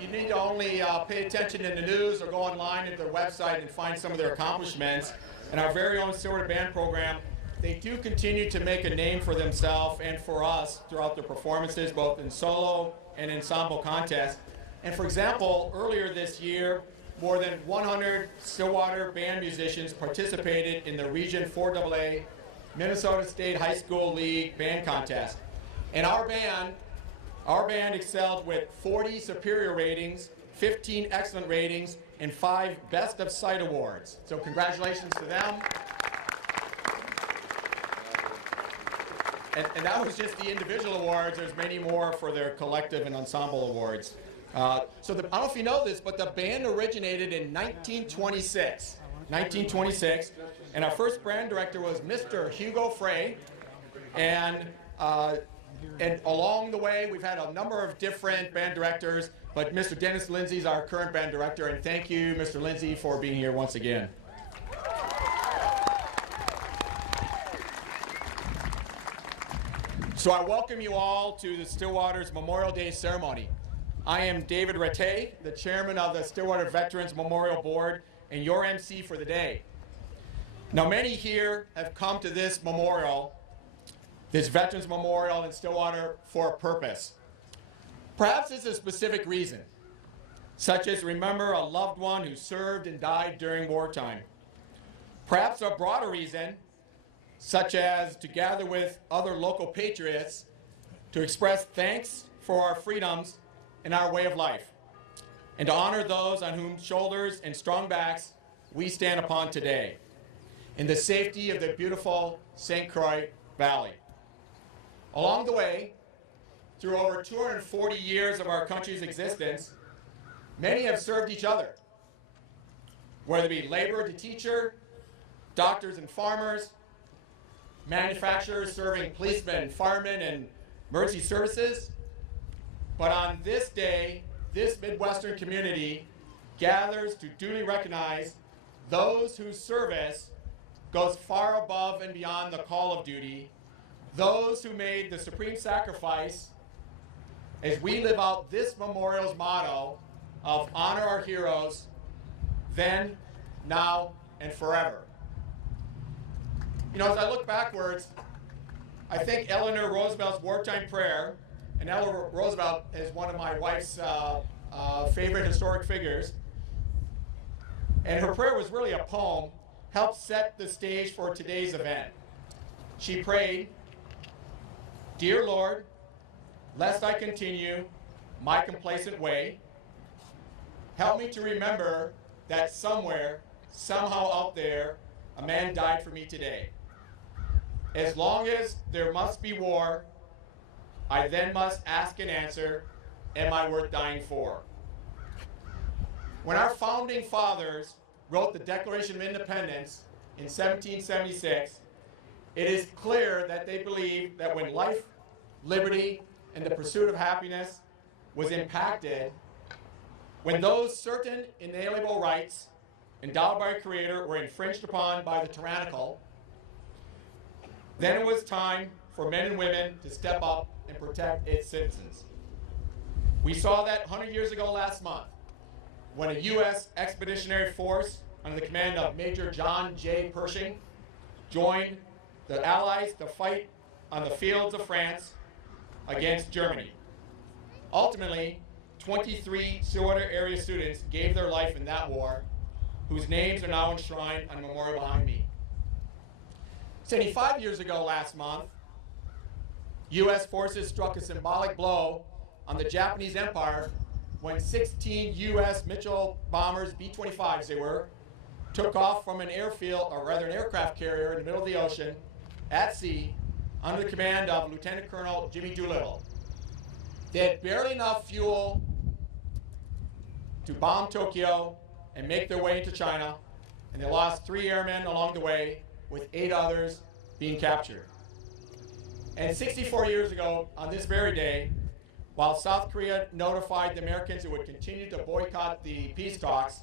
you need to only pay attention in the news or go online at their website and find some of their accomplishments. And our very own Stillwater Band program, they do continue to make a name for themselves and for us throughout their performances, both in solo and ensemble contests. And for example, earlier this year, more than 100 Stillwater band musicians participated in the Region 4AA Minnesota State High School League Band Contest. And our band excelled with 40 superior ratings, 15 excellent ratings, and 5 Best of Sight awards. So congratulations to them. And that was just the individual awards. There's many more for their collective and ensemble awards. I don't know if you know this, but the band originated in 1926. And our first band director was Mr. Hugo Frey. And along the way, we've had a number of different band directors, but Mr. Dennis Lindsay is our current band director, and thank you, Mr. Lindsay, for being here once again. So I welcome you all to the Stillwater's Memorial Day ceremony. I am David Rattay, the chairman of the Stillwater Veterans Memorial Board, and your MC for the day. Now, many here have come to this memorial, this Veterans Memorial in Stillwater, for a purpose. Perhaps it's a specific reason, such as remember a loved one who served and died during wartime. Perhaps a broader reason, such as to gather with other local patriots to express thanks for our freedoms and our way of life, and to honor those on whose shoulders and strong backs we stand upon today, in the safety of the beautiful St. Croix Valley. Along the way, through over 240 years of our country's existence, many have served each other, whether it be labor to teacher, doctors and farmers, manufacturers serving policemen, firemen, and emergency services. But on this day, this Midwestern community gathers to duly recognize those whose service goes far above and beyond the call of duty, those who made the supreme sacrifice as we live out this memorial's motto of honor our heroes then, now, and forever. You know, as I look backwards, I think Eleanor Roosevelt's wartime prayer, and Eleanor Roosevelt is one of my wife's favorite historic figures, and her prayer was really a poem, helped set the stage for today's event. She prayed, "Dear Lord, lest I continue my complacent way, help me to remember that somewhere, somehow out there, a man died for me today. As long as there must be war, I then must ask and answer, am I worth dying for?" When our founding fathers wrote the Declaration of Independence in 1776, it is clear that they believed that when life, liberty, and the pursuit of happiness was impacted, when those certain inalienable rights endowed by our Creator were infringed upon by the tyrannical, then it was time for men and women to step up and protect its citizens. We saw that 100 years ago last month, when a U.S. expeditionary force under the command of Major John J. Pershing joined the Allies to fight on the fields of France against Germany. Ultimately, 23 Stillwater area students gave their life in that war, whose names are now enshrined on the memorial behind me. 75 years ago last month, U.S. forces struck a symbolic blow on the Japanese Empire when 16 U.S. Mitchell bombers, B-25s they were, took off from an airfield, or rather an aircraft carrier in the middle of the ocean, at sea, under the command of Lieutenant Colonel Jimmy Doolittle. They had barely enough fuel to bomb Tokyo and make their way into China, and they lost 3 airmen along the way, with 8 others being captured. And 64 years ago, on this very day, while South Korea notified the Americans it would continue to boycott the peace talks,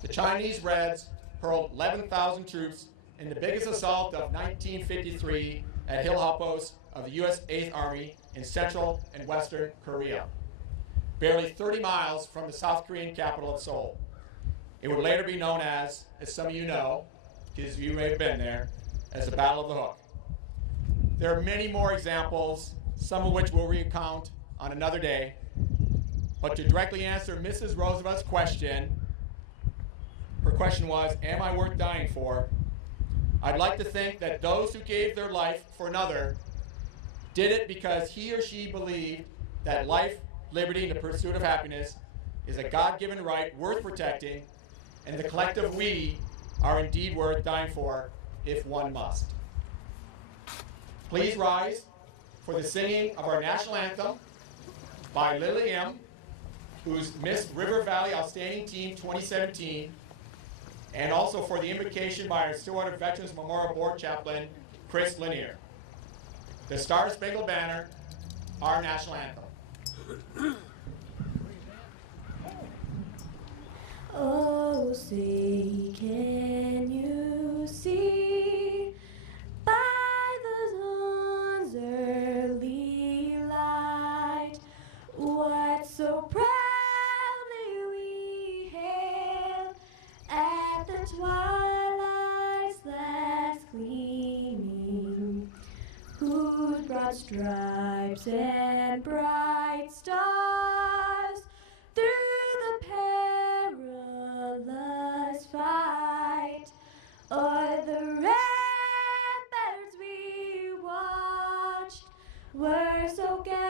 the Chinese Reds hurled 11,000 troops in the biggest assault of 1953 at hill outposts of the U.S. 8th Army in Central and Western Korea. barely 30 miles from the South Korean capital of Seoul. It would later be known as some of you know, because you may have been there, as the Battle of the Hook. There are many more examples, some of which we'll recount on another day. But to directly answer Mrs. Roosevelt's question, her question was, am I worth dying for? I'd like to think that those who gave their life for another did it because he or she believed that life, liberty, and the pursuit of happiness is a God-given right worth protecting, and the collective we are indeed worth dying for if one must. Please rise for the singing of our national anthem by Lily M., who's Miss River Valley Outstanding Team 2017, and also for the invocation by our Stillwater Veterans Memorial Board Chaplain, Chris Lanier. The Star Spangled Banner, our national anthem. Oh, say, can you see by the dawn's early light what so proudly we hailed at the twilight's last gleaming, whose broad stripes and bright stars through the perilous fight o'er the ramparts we watched were so gallantly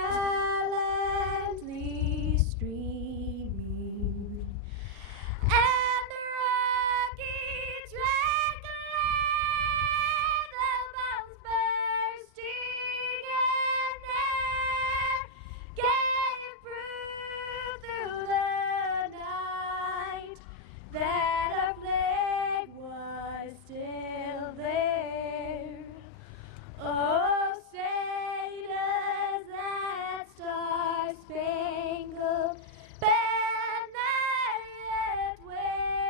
streaming, and the rocky track the bombs bursting in air gave proof through the night that our flag was still there. Oh, say does that star-spangled banner yet wave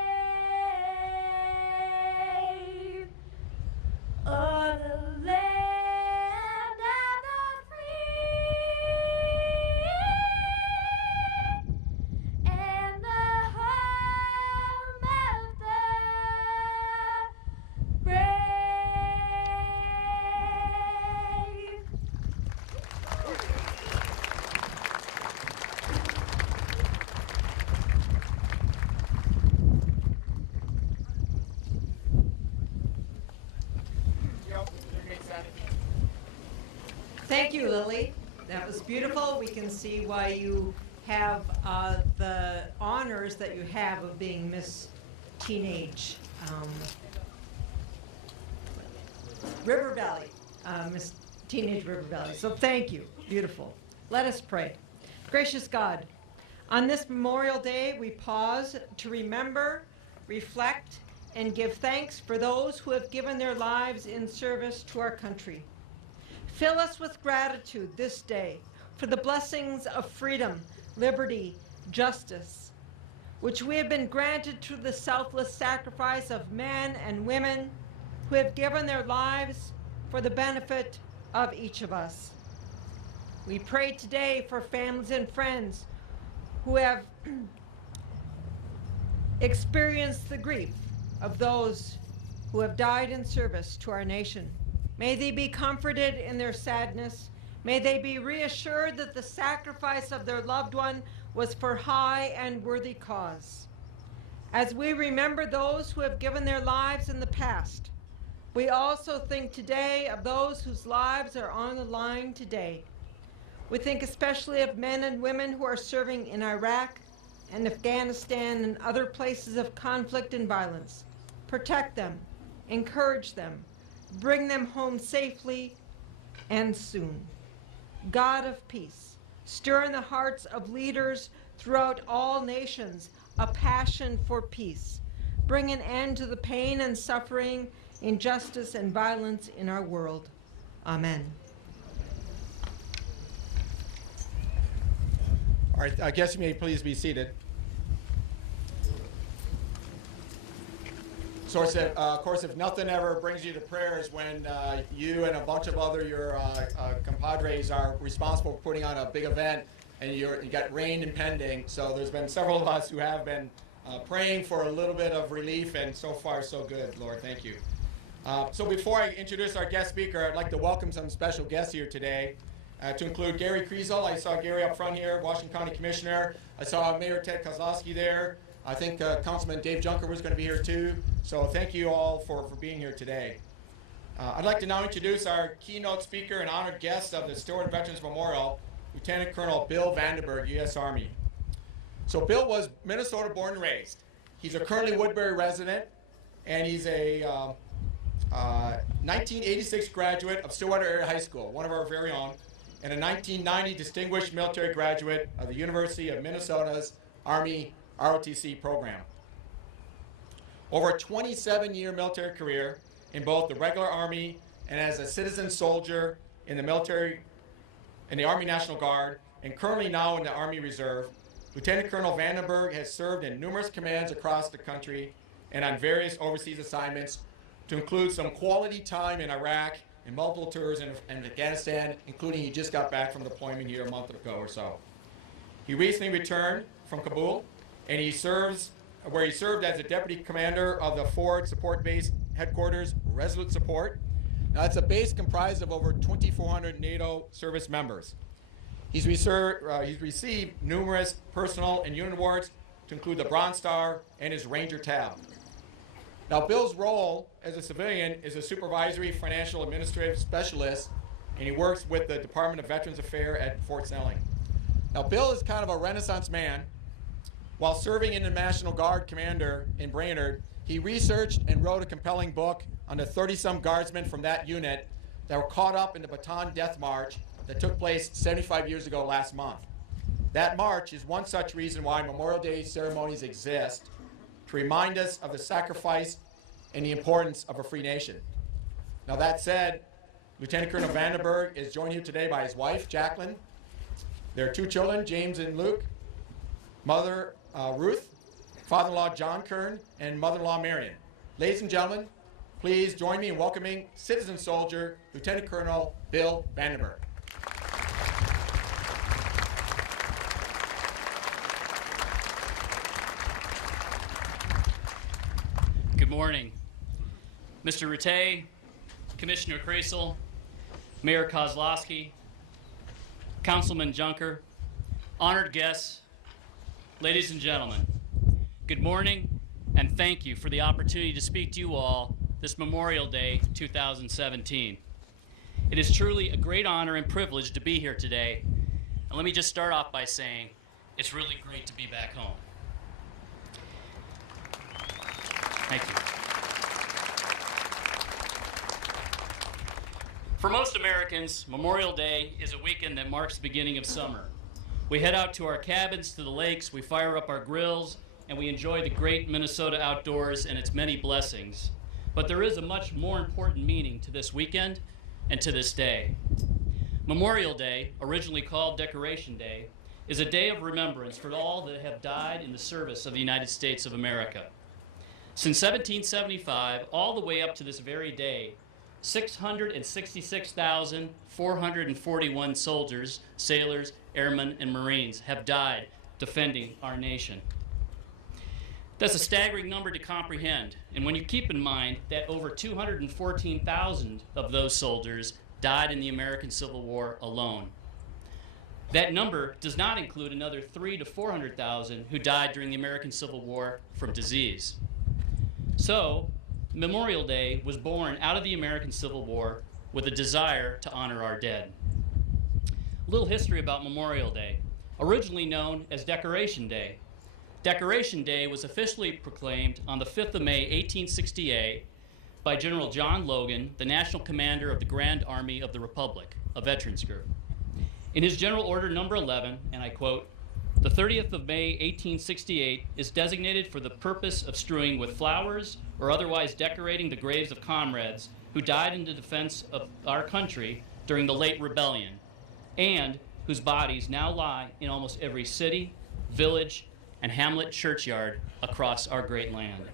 o'er the land of the free and the home of the brave. Thank you, Lily. That was beautiful. We can see why you have the honors that you have of being Miss Teenage River Valley, Miss Teenage River Valley. So thank you. Beautiful. Let us pray. Gracious God, on this Memorial Day, we pause to remember, reflect, and give thanks for those who have given their lives in service to our country. Fill us with gratitude this day for the blessings of freedom, liberty, justice, which we have been granted through the selfless sacrifice of men and women who have given their lives for the benefit of each of us. We pray today for families and friends who have experienced the grief of those who have died in service to our nation. May they be comforted in their sadness. May they be reassured that the sacrifice of their loved one was for high and worthy cause. As we remember those who have given their lives in the past, we also think today of those whose lives are on the line today. We think especially of men and women who are serving in Iraq and Afghanistan and other places of conflict and violence. Protect them, encourage them, bring them home safely and soon. God of peace, stir in the hearts of leaders throughout all nations a passion for peace. Bring an end to the pain and suffering, injustice and violence in our world. Amen. All right, I guess you may please be seated. So, of course, if nothing ever brings you to prayers when you and a bunch of other your compadres are responsible for putting on a big event and you got rain impending. So there's been several of us who have been praying for a little bit of relief, and so far so good, Lord. Thank you. So before I introduce our guest speaker, I'd like to welcome some special guests here today, to include Gary Kriesel. I saw Gary up front here, Washington County Commissioner. I saw Mayor Ted Kozlowski there. I think Councilman Dave Junker was going to be here too. So thank you all for being here today. I'd like to now introduce our keynote speaker and honored guest of the Stillwater Veterans Memorial, Lieutenant Colonel Bill Vandenberg, U.S. Army. So Bill was Minnesota born and raised. He's a currently Woodbury resident, and he's a 1986 graduate of Stillwater Area High School, one of our very own, and a 1990 distinguished military graduate of the University of Minnesota's Army ROTC program. Over a 27-year military career in both the regular Army and as a citizen soldier in the military, in the Army National Guard, and currently now in the Army Reserve, Lieutenant Colonel Vandenberg has served in numerous commands across the country and on various overseas assignments, to include some quality time in Iraq and multiple tours in Afghanistan, including he just got back from deployment here a month ago or so. He recently returned from Kabul, and he served as the deputy commander of the Forward Support Base Headquarters Resolute Support. Now, it's a base comprised of over 2,400 NATO service members. He's received numerous personal and unit awards, to include the Bronze Star and his Ranger Tab. Now, Bill's role as a civilian is a supervisory financial administrative specialist, and he works with the Department of Veterans Affairs at Fort Snelling. Now, Bill is kind of a Renaissance man. While serving in the National Guard commander in Brainerd, he researched and wrote a compelling book on the 30-some guardsmen from that unit that were caught up in the Bataan Death March that took place 75 years ago last month. That march is one such reason why Memorial Day ceremonies exist, to remind us of the sacrifice and the importance of a free nation. Now, that said, Lieutenant Colonel Vandenberg is joined here today by his wife, Jacqueline. There are two children, James and Luke, mother, Ruth, father-in-law, John Kern, and mother-in-law, Marion. Ladies and gentlemen, please join me in welcoming citizen soldier, Lieutenant Colonel Bill Vandenberg. Good morning. Mr. Rattay, Commissioner Kriesel, Mayor Kozlowski, Councilman Junker, honored guests, ladies and gentlemen, good morning, and thank you for the opportunity to speak to you all this Memorial Day 2017. It is truly a great honor and privilege to be here today, and let me just start off by saying it's really great to be back home. Thank you. For most Americans, Memorial Day is a weekend that marks the beginning of summer. We head out to our cabins, to the lakes, we fire up our grills, and we enjoy the great Minnesota outdoors and its many blessings. But there is a much more important meaning to this weekend and to this day. Memorial Day, originally called Decoration Day, is a day of remembrance for all that have died in the service of the United States of America. Since 1775, all the way up to this very day, 666,441 soldiers, sailors, airmen, and Marines have died defending our nation. That's a staggering number to comprehend, and when you keep in mind that over 214,000 of those soldiers died in the American Civil War alone. That number does not include another 300,000 to 400,000 who died during the American Civil War from disease. So, Memorial Day was born out of the American Civil War with a desire to honor our dead. A little history about Memorial Day. Originally known as Decoration Day. Decoration Day was officially proclaimed on the 5th of May, 1868 by General John Logan, the National Commander of the Grand Army of the Republic, a veterans group. In his General Order Number 11, and I quote, "The 30th of May, 1868 is designated for the purpose of strewing with flowers or otherwise decorating the graves of comrades who died in the defense of our country during the late rebellion, and whose bodies now lie in almost every city, village, and hamlet churchyard across our great land."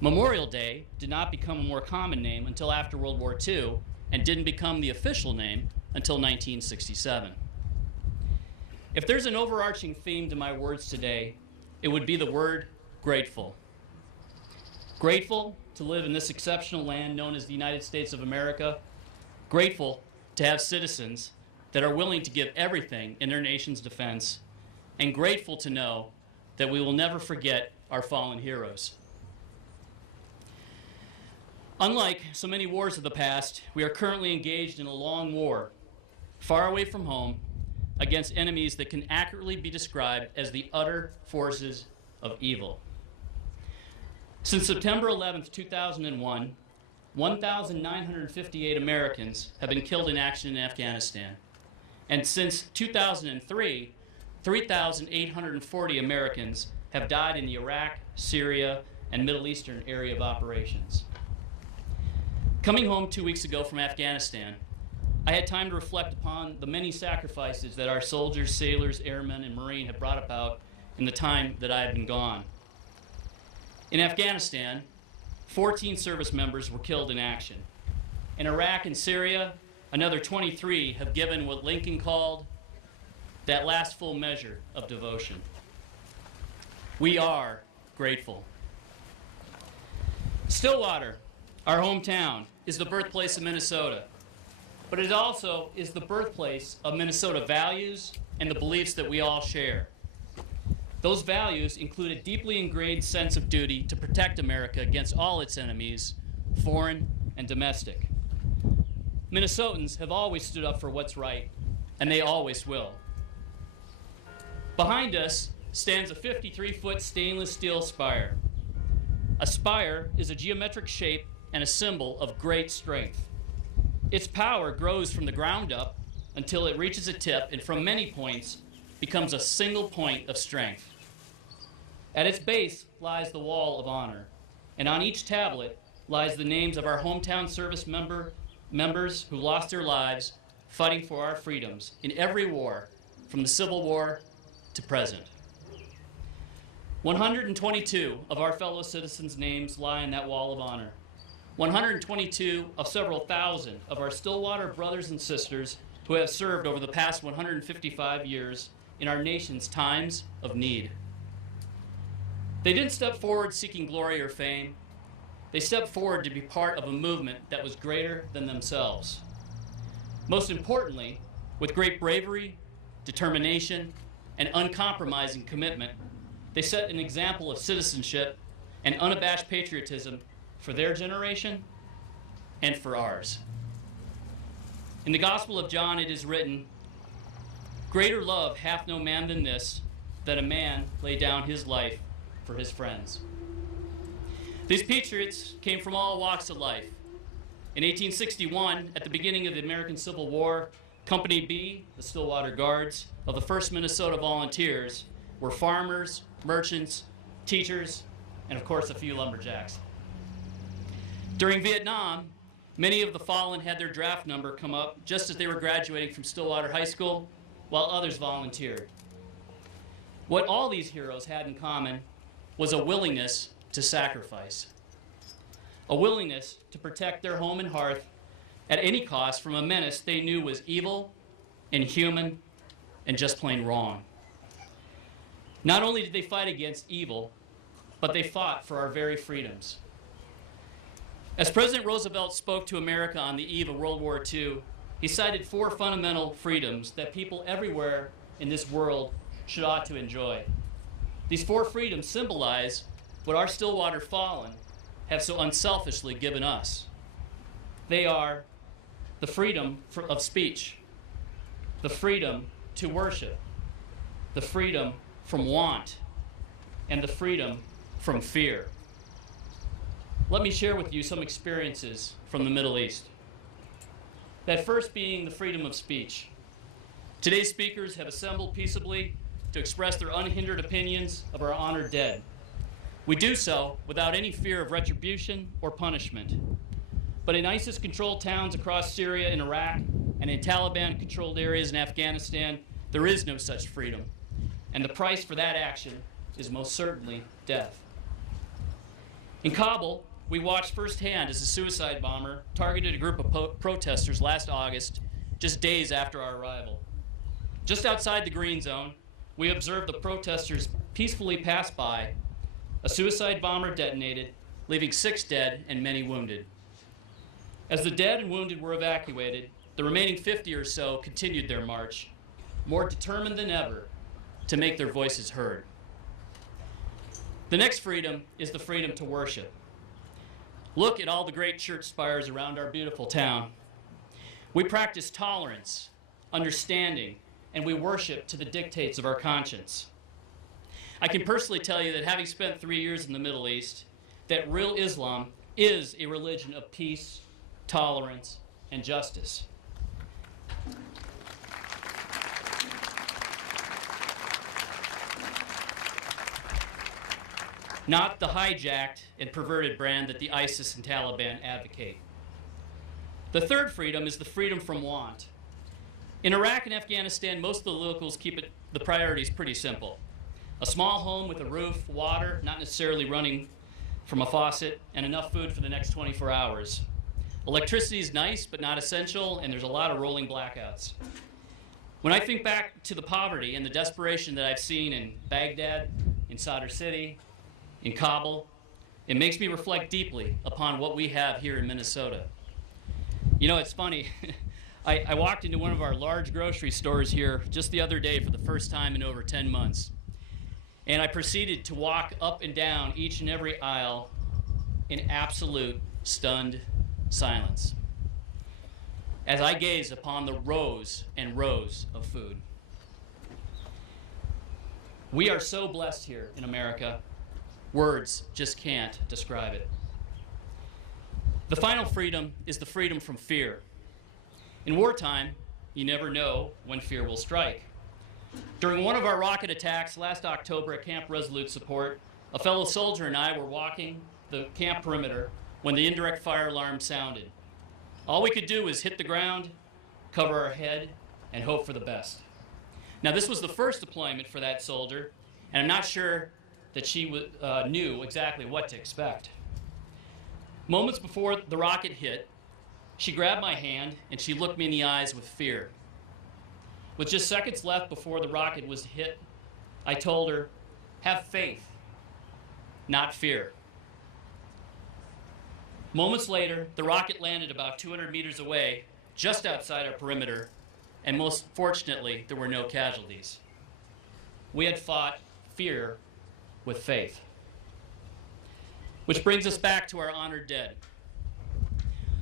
Memorial Day did not become a more common name until after World War II and didn't become the official name until 1967. If there's an overarching theme to my words today, it would be the word grateful. Grateful to live in this exceptional land known as the United States of America. Grateful to have citizens that are willing to give everything in their nation's defense. And grateful to know that we will never forget our fallen heroes. Unlike so many wars of the past, we are currently engaged in a long war, far away from home, against enemies that can accurately be described as the utter forces of evil. Since September 11th, 2001, 1,958 Americans have been killed in action in Afghanistan. And since 2003, 3,840 Americans have died in the Iraq, Syria, and Middle Eastern area of operations. Coming home 2 weeks ago from Afghanistan, I had time to reflect upon the many sacrifices that our soldiers, sailors, airmen, and Marine have brought about in the time that I have been gone. In Afghanistan, 14 service members were killed in action. In Iraq and Syria, another 23 have given what Lincoln called that last full measure of devotion. We are grateful. Stillwater, our hometown, is the birthplace of Minnesota. But it also is the birthplace of Minnesota values and the beliefs that we all share. Those values include a deeply ingrained sense of duty to protect America against all its enemies, foreign and domestic. Minnesotans have always stood up for what's right, and they always will. Behind us stands a 53-foot stainless steel spire. A spire is a geometric shape and a symbol of great strength. Its power grows from the ground up until it reaches a tip and from many points becomes a single point of strength. At its base lies the Wall of Honor, and on each tablet lies the names of our hometown service members who lost their lives fighting for our freedoms in every war, from the Civil War to present. 122 of our fellow citizens' names lie on that Wall of Honor. 122 of several thousand of our Stillwater brothers and sisters who have served over the past 155 years in our nation's times of need. They didn't step forward seeking glory or fame. They stepped forward to be part of a movement that was greater than themselves. Most importantly, with great bravery, determination, and uncompromising commitment, they set an example of citizenship and unabashed patriotism for their generation and for ours. In the Gospel of John it is written, "Greater love hath no man than this, that a man lay down his life for his friends." These patriots came from all walks of life. In 1861, at the beginning of the American Civil War, Company B, the Stillwater Guards, of the 1st Minnesota Volunteers, were farmers, merchants, teachers, and of course a few lumberjacks. During Vietnam, many of the fallen had their draft number come up just as they were graduating from Stillwater High School, while others volunteered. What all these heroes had in common was a willingness to sacrifice. A willingness to protect their home and hearth at any cost from a menace they knew was evil, inhuman, and just plain wrong. Not only did they fight against evil, but they fought for our very freedoms. As President Roosevelt spoke to America on the eve of World War II, he cited 4 fundamental freedoms that people everywhere in this world should ought to enjoy. These 4 freedoms symbolize what our Stillwater fallen have so unselfishly given us. They are the freedom of speech, the freedom to worship, the freedom from want, and the freedom from fear. Let me share with you some experiences from the Middle East. That first being the freedom of speech. Today's speakers have assembled peaceably to express their unhindered opinions of our honored dead. We do so without any fear of retribution or punishment. But in ISIS-controlled towns across Syria and Iraq, and in Taliban-controlled areas in Afghanistan, there is no such freedom. And the price for that action is most certainly death. In Kabul, we watched firsthand as a suicide bomber targeted a group of protesters last August, just days after our arrival. Just outside the green zone, we observed the protesters peacefully pass by. A suicide bomber detonated, leaving 6 dead and many wounded. As the dead and wounded were evacuated, the remaining 50 or so continued their march, more determined than ever to make their voices heard. The next freedom is the freedom to worship. Look at all the great church spires around our beautiful town. We practice tolerance, understanding, and we worship to the dictates of our conscience. I can personally tell you that having spent 3 years in the Middle East, that real Islam is a religion of peace, tolerance, and justice. Not the hijacked and perverted brand that the ISIS and Taliban advocate. The third freedom is the freedom from want. In Iraq and Afghanistan, most of the locals keep the priorities pretty simple. A small home with a roof, water, not necessarily running from a faucet, and enough food for the next 24 hours. Electricity is nice, but not essential, and there's a lot of rolling blackouts. When I think back to the poverty and the desperation that I've seen in Baghdad, in Sadr City, in Kabul, it makes me reflect deeply upon what we have here in Minnesota. You know, it's funny. I walked into one of our large grocery stores here just the other day for the first time in over 10 months. And I proceeded to walk up and down each and every aisle in absolute stunned silence as I gaze upon the rows and rows of food. We are so blessed here in America. Words just can't describe it. The final freedom is the freedom from fear. In wartime, you never know when fear will strike. During one of our rocket attacks last October at Camp Resolute Support, a fellow soldier and I were walking the camp perimeter when the indirect fire alarm sounded. All we could do was hit the ground, cover our head, and hope for the best. Now, this was the first deployment for that soldier, and I'm not sure that she knew exactly what to expect. Moments before the rocket hit, she grabbed my hand and she looked me in the eyes with fear. With just seconds left before the rocket was hit, I told her, have faith, not fear. Moments later, the rocket landed about 200 meters away, just outside our perimeter, and most fortunately, there were no casualties. We had fought fear with faith. Which brings us back to our honored dead.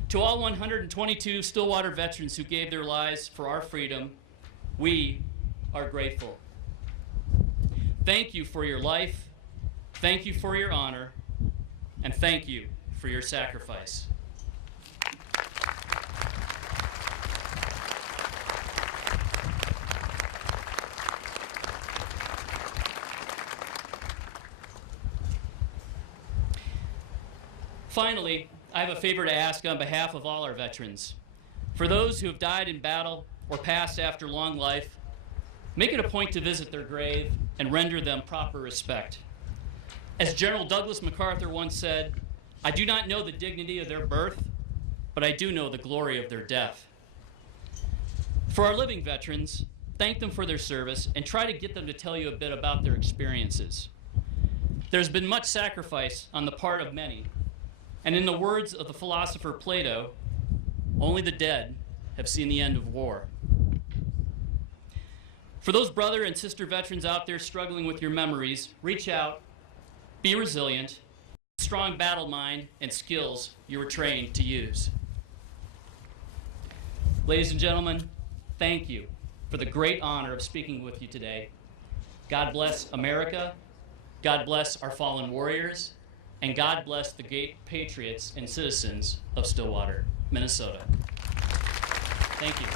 To all 122 Stillwater veterans who gave their lives for our freedom, we are grateful. Thank you for your life, thank you for your honor, and thank you for your sacrifice. Finally, I have a favor to ask on behalf of all our veterans. For those who have died in battle or passed after long life, make it a point to visit their grave and render them proper respect. As General Douglas MacArthur once said, I do not know the dignity of their birth, but I do know the glory of their death. For our living veterans, thank them for their service and try to get them to tell you a bit about their experiences. There's been much sacrifice on the part of many, and in the words of the philosopher Plato, only the dead have seen the end of war. For those brother and sister veterans out there struggling with your memories, reach out, be resilient, strong battle mind and skills you were trained to use. Ladies and gentlemen, thank you for the great honor of speaking with you today. God bless America, God bless our fallen warriors, and God bless the great patriots and citizens of Stillwater, Minnesota. Thank you.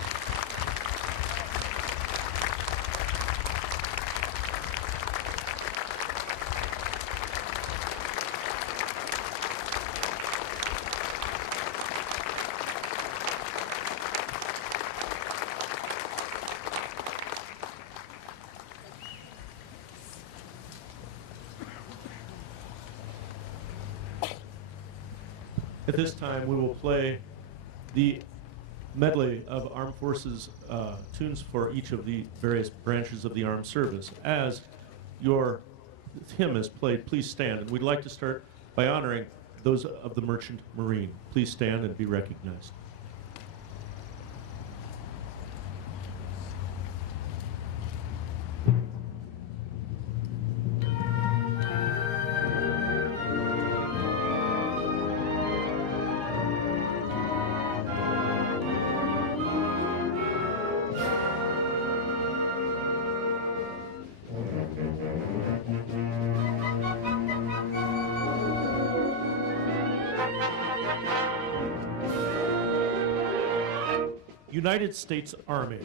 At this time, we will play the medley of Armed Forces tunes for each of the various branches of the armed service. As your hymn is played, please stand. And we'd like to start by honoring those of the Merchant Marine. Please stand and be recognized. United States Army.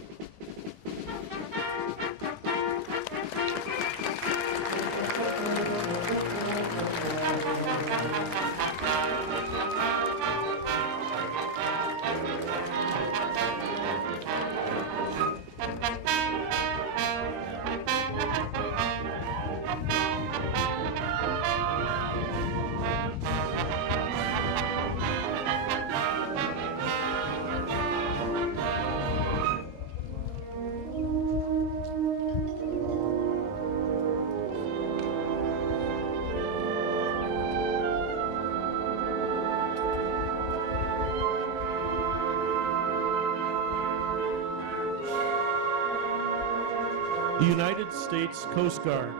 The United States Coast Guard.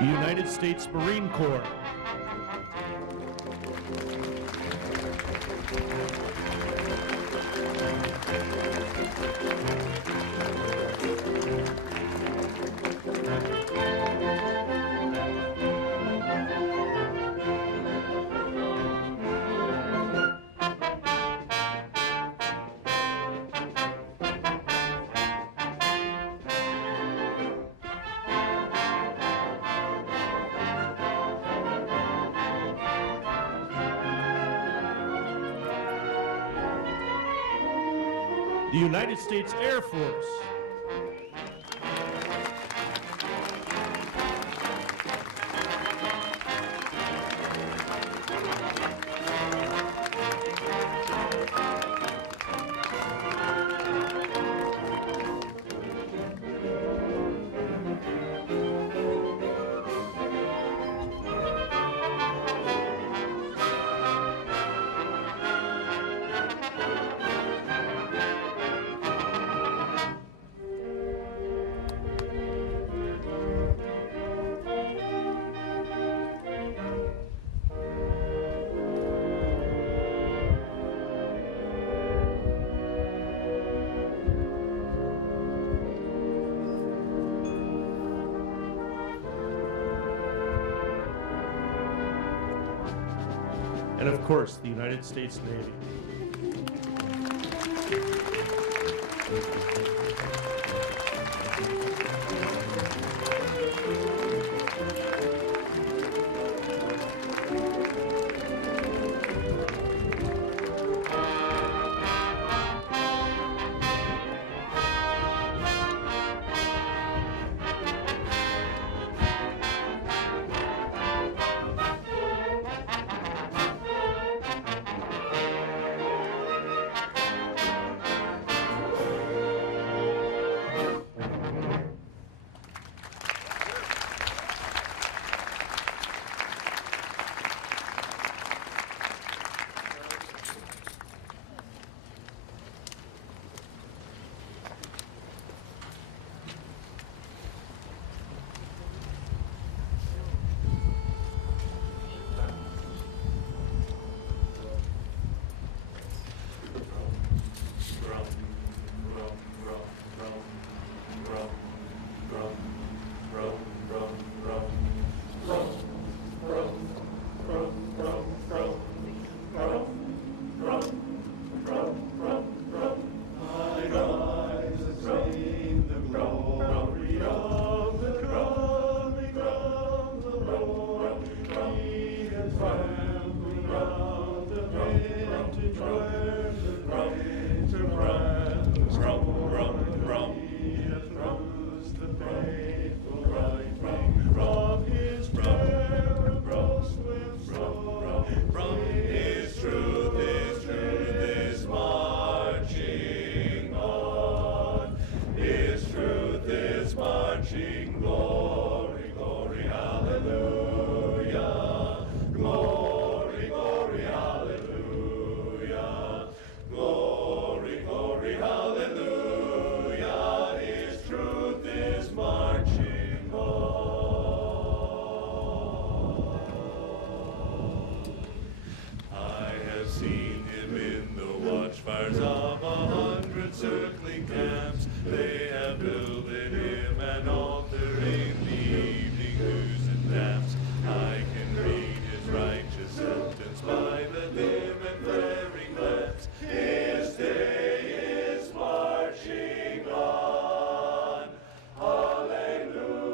The United States Marine Corps. The United States Air Force. And of course, the United States Navy. marching. Glory, glory, hallelujah. Glory, glory, hallelujah. Glory, glory, hallelujah. His truth is marching on. I have seen him in the watchfires of 100 circling camps. They have builded him an altar in the evening dews and damps. I can read his righteous sentence by the dim and flaring lamps. His day is marching on. Hallelujah.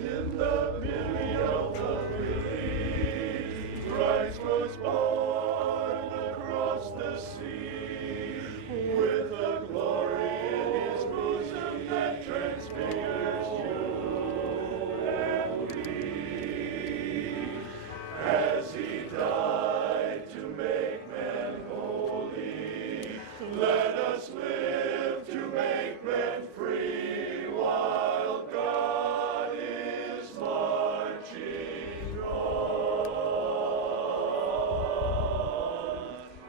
In the beauty of the Lily, Christ was born across the sea, with a glory in his bosom that transfigures you and me. As he died to make man holy, let us live to make men free, while God is marching on.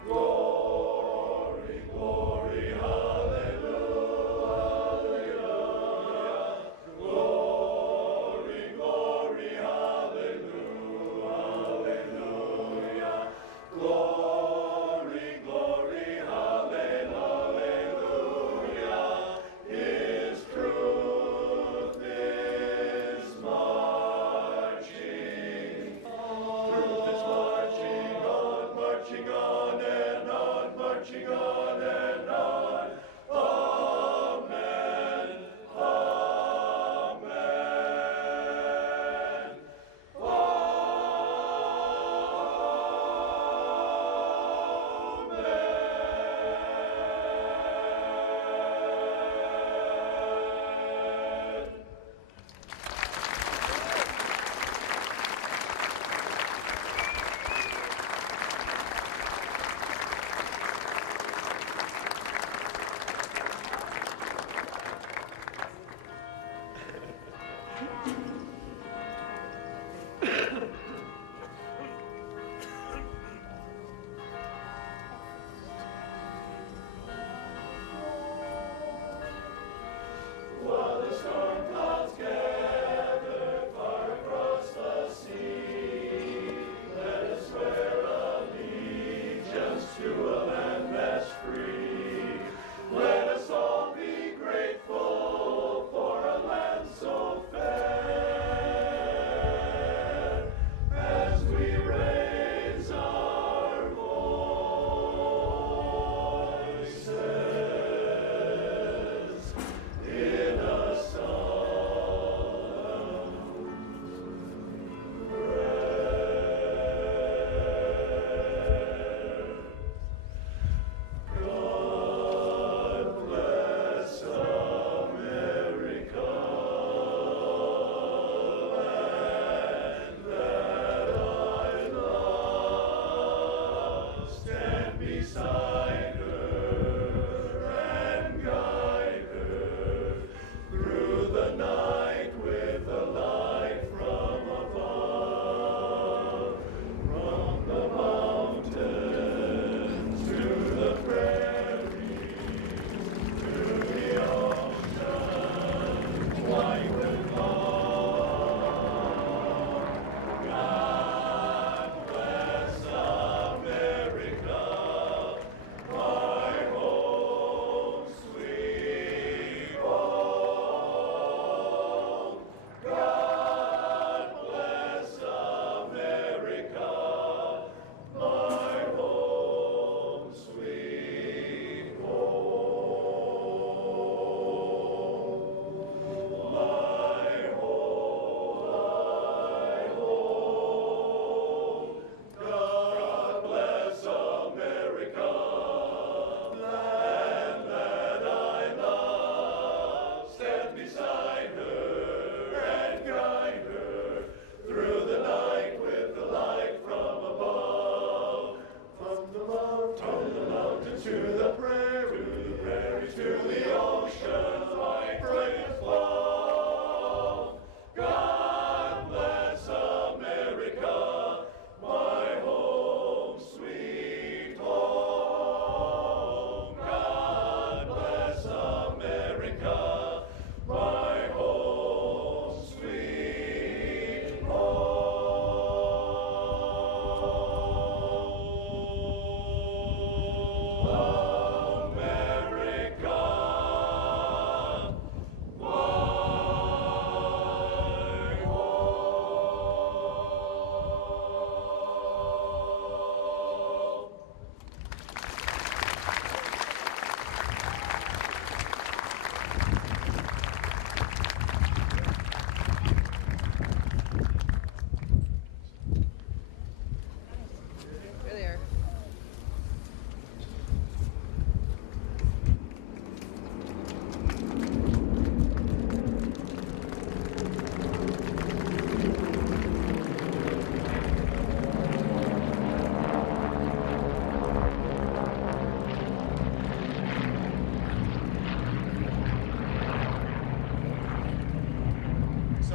Glory, glory, hallelujah. Glory, glory, hallelujah. Glory, glory, hallelujah. His truth is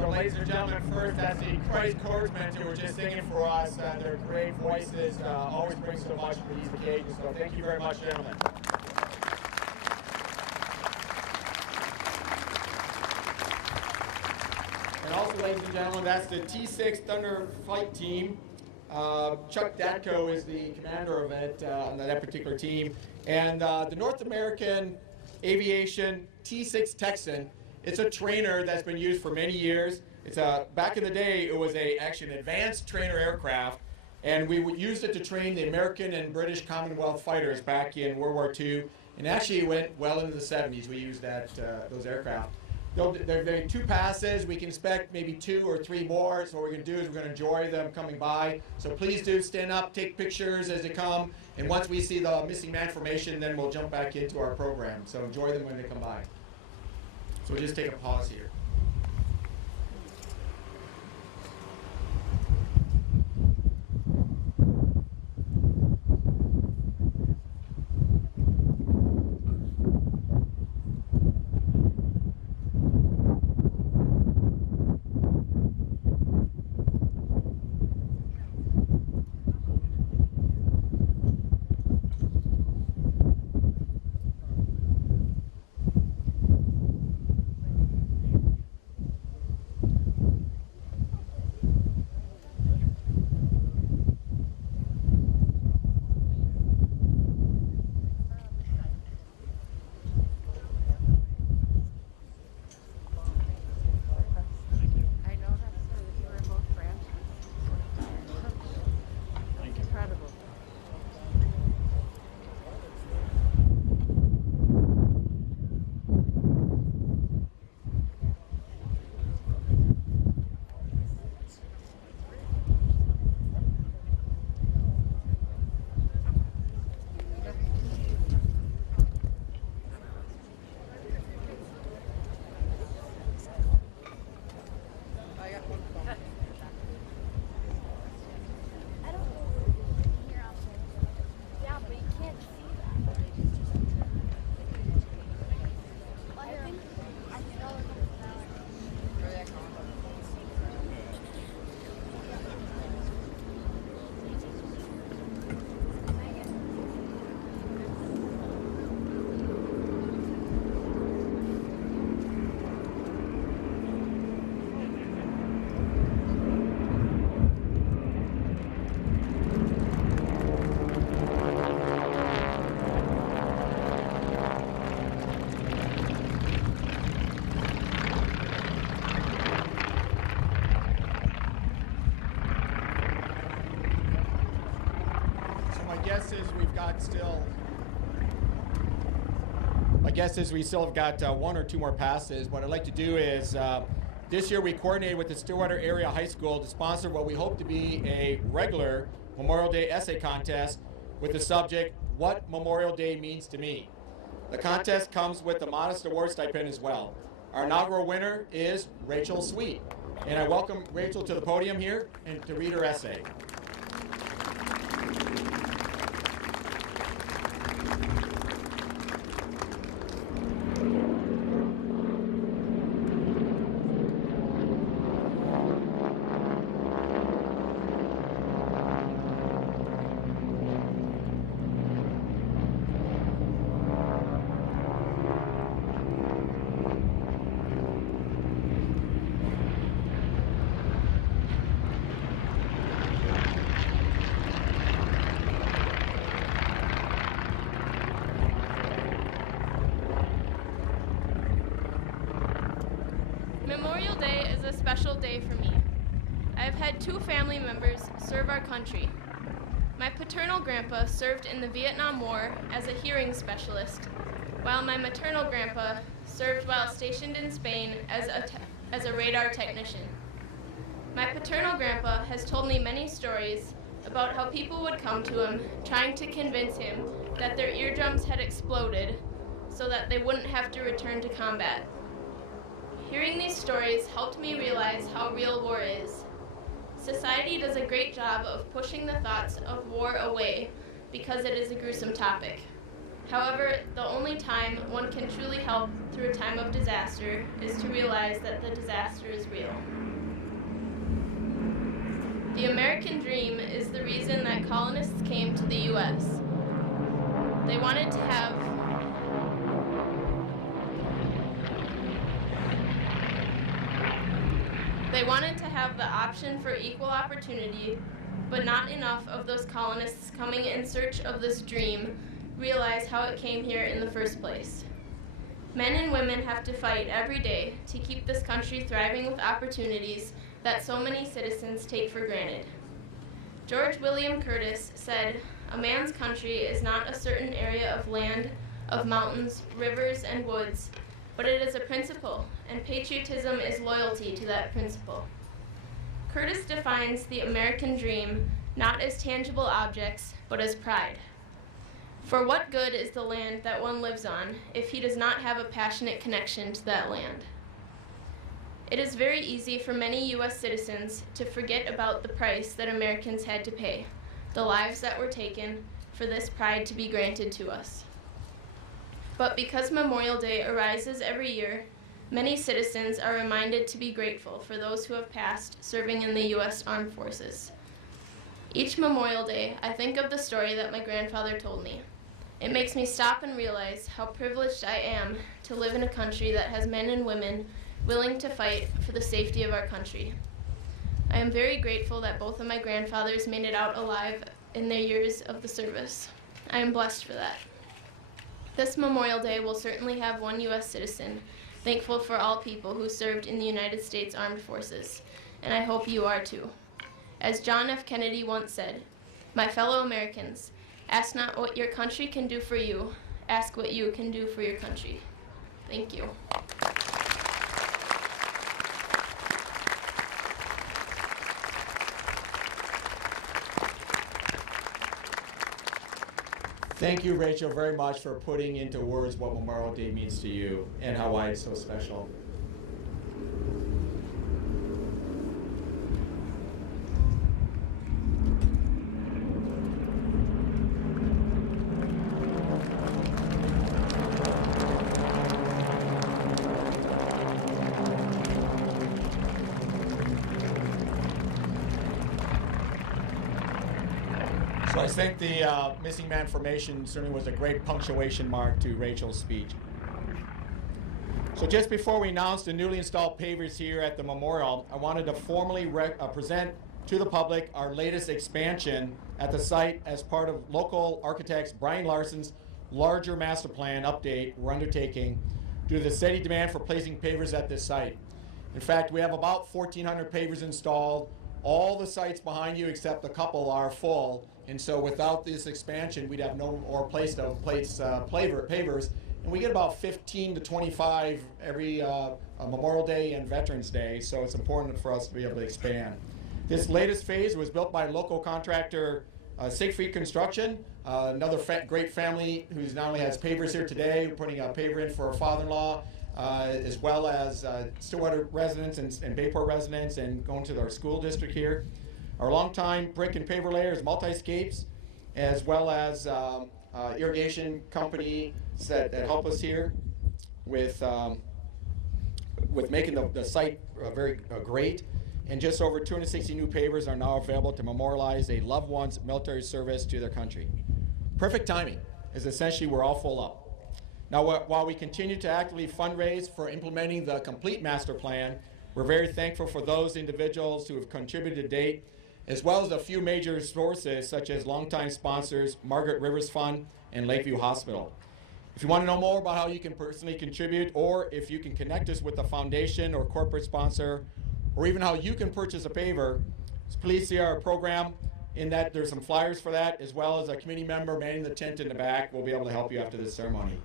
So ladies and gentlemen, first, that's the Christ Chordsmen who were just singing for us. Their great voices always bring so much for these occasions. So thank you very much, gentlemen. And also, ladies and gentlemen, that's the T6 Thunder Flight Team. Chuck Datko is the commander of it, on that particular team. And the North American Aviation T6 Texan, it's a trainer that's been used for many years. It's back in the day, it was actually an advanced trainer aircraft, and we used it to train the American and British Commonwealth fighters back in World War II. And actually it went well into the 70s. We used those aircraft. They're 2 passes. We can expect maybe 2 or 3 more. So what we're going to do is we're going to enjoy them coming by. So please do stand up, take pictures as they come. And once we see the missing man formation, then we'll jump back into our program. So enjoy them when they come by. So we'll just take a pause here. My guess is we still have got 1 or 2 more passes. What I'd like to do is, this year we coordinated with the Stillwater Area High School to sponsor what we hope to be a regular Memorial Day essay contest with the subject, What Memorial Day Means to Me. The contest comes with a modest award stipend as well. Our inaugural winner is Rachel Sweet. And I welcome Rachel to the podium here and to read her essay. Memorial Day is a special day for me. I have had 2 family members serve our country. My paternal grandpa served in the Vietnam War as a hearing specialist, while my maternal grandpa served while stationed in Spain as a radar technician. My paternal grandpa has told me many stories about how people would come to him trying to convince him that their eardrums had exploded so that they wouldn't have to return to combat. Hearing these stories helped me realize how real war is. Society does a great job of pushing the thoughts of war away because it is a gruesome topic. However, the only time one can truly help through a time of disaster is to realize that the disaster is real. The American dream is the reason that colonists came to the U.S. They wanted to have the option for equal opportunity, but not enough of those colonists coming in search of this dream realize how it came here in the first place. Men and women have to fight every day to keep this country thriving with opportunities that so many citizens take for granted. George William Curtis said, "A man's country is not a certain area of land, of mountains, rivers, and woods, but it is a principle, and patriotism is loyalty to that principle." Curtis defines the American dream not as tangible objects, but as pride. For what good is the land that one lives on if he does not have a passionate connection to that land? It is very easy for many U.S. citizens to forget about the price that Americans had to pay, the lives that were taken, for this pride to be granted to us. But because Memorial Day arises every year, many citizens are reminded to be grateful for those who have passed serving in the U.S. Armed Forces. Each Memorial Day, I think of the story that my grandfather told me. It makes me stop and realize how privileged I am to live in a country that has men and women willing to fight for the safety of our country. I am very grateful that both of my grandfathers made it out alive in their years of the service. I am blessed for that. This Memorial Day will certainly have one U.S. citizen thankful for all people who served in the United States Armed Forces, and I hope you are too. As John F. Kennedy once said, "My fellow Americans, ask not what your country can do for you, ask what you can do for your country." Thank you. Thank you, Rachel, very much for putting into words what Memorial Day means to you and how why it's so special. So I think the missing man formation certainly was a great punctuation mark to Rachel's speech. So just before we announce the newly installed pavers here at the memorial, I wanted to formally present to the public our latest expansion at the site as part of local architect Brian Larson's larger master plan update we're undertaking due to the steady demand for placing pavers at this site. In fact, we have about 1,400 pavers installed. All the sites behind you except a couple are full, and so without this expansion we'd have no more place to place pavers, and we get about 15 to 25 every Memorial Day and Veterans Day, so it's important for us to be able to expand. This latest phase was built by local contractor Siegfried Construction, another great family who not only has pavers here today, putting a paver in for a father-in-law, as well as Stillwater residents and Bayport residents, and going to our school district here. Our longtime brick and paver layer is Multiscapes, as well as irrigation company that help us here with making the site very great. And just over 260 new pavers are now available to memorialize a loved one's military service to their country. Perfect timing, is essentially we're all full up. Now, while we continue to actively fundraise for implementing the complete master plan, we're very thankful for those individuals who have contributed to date, as well as a few major sources such as longtime sponsors Margaret Rivers Fund and Lakeview Hospital. If you want to know more about how you can personally contribute, or if you can connect us with a foundation or corporate sponsor, or even how you can purchase a paver, please see our program. In that there's some flyers for that, as well as a committee member manning the tent in the back will be able to help you after this ceremony.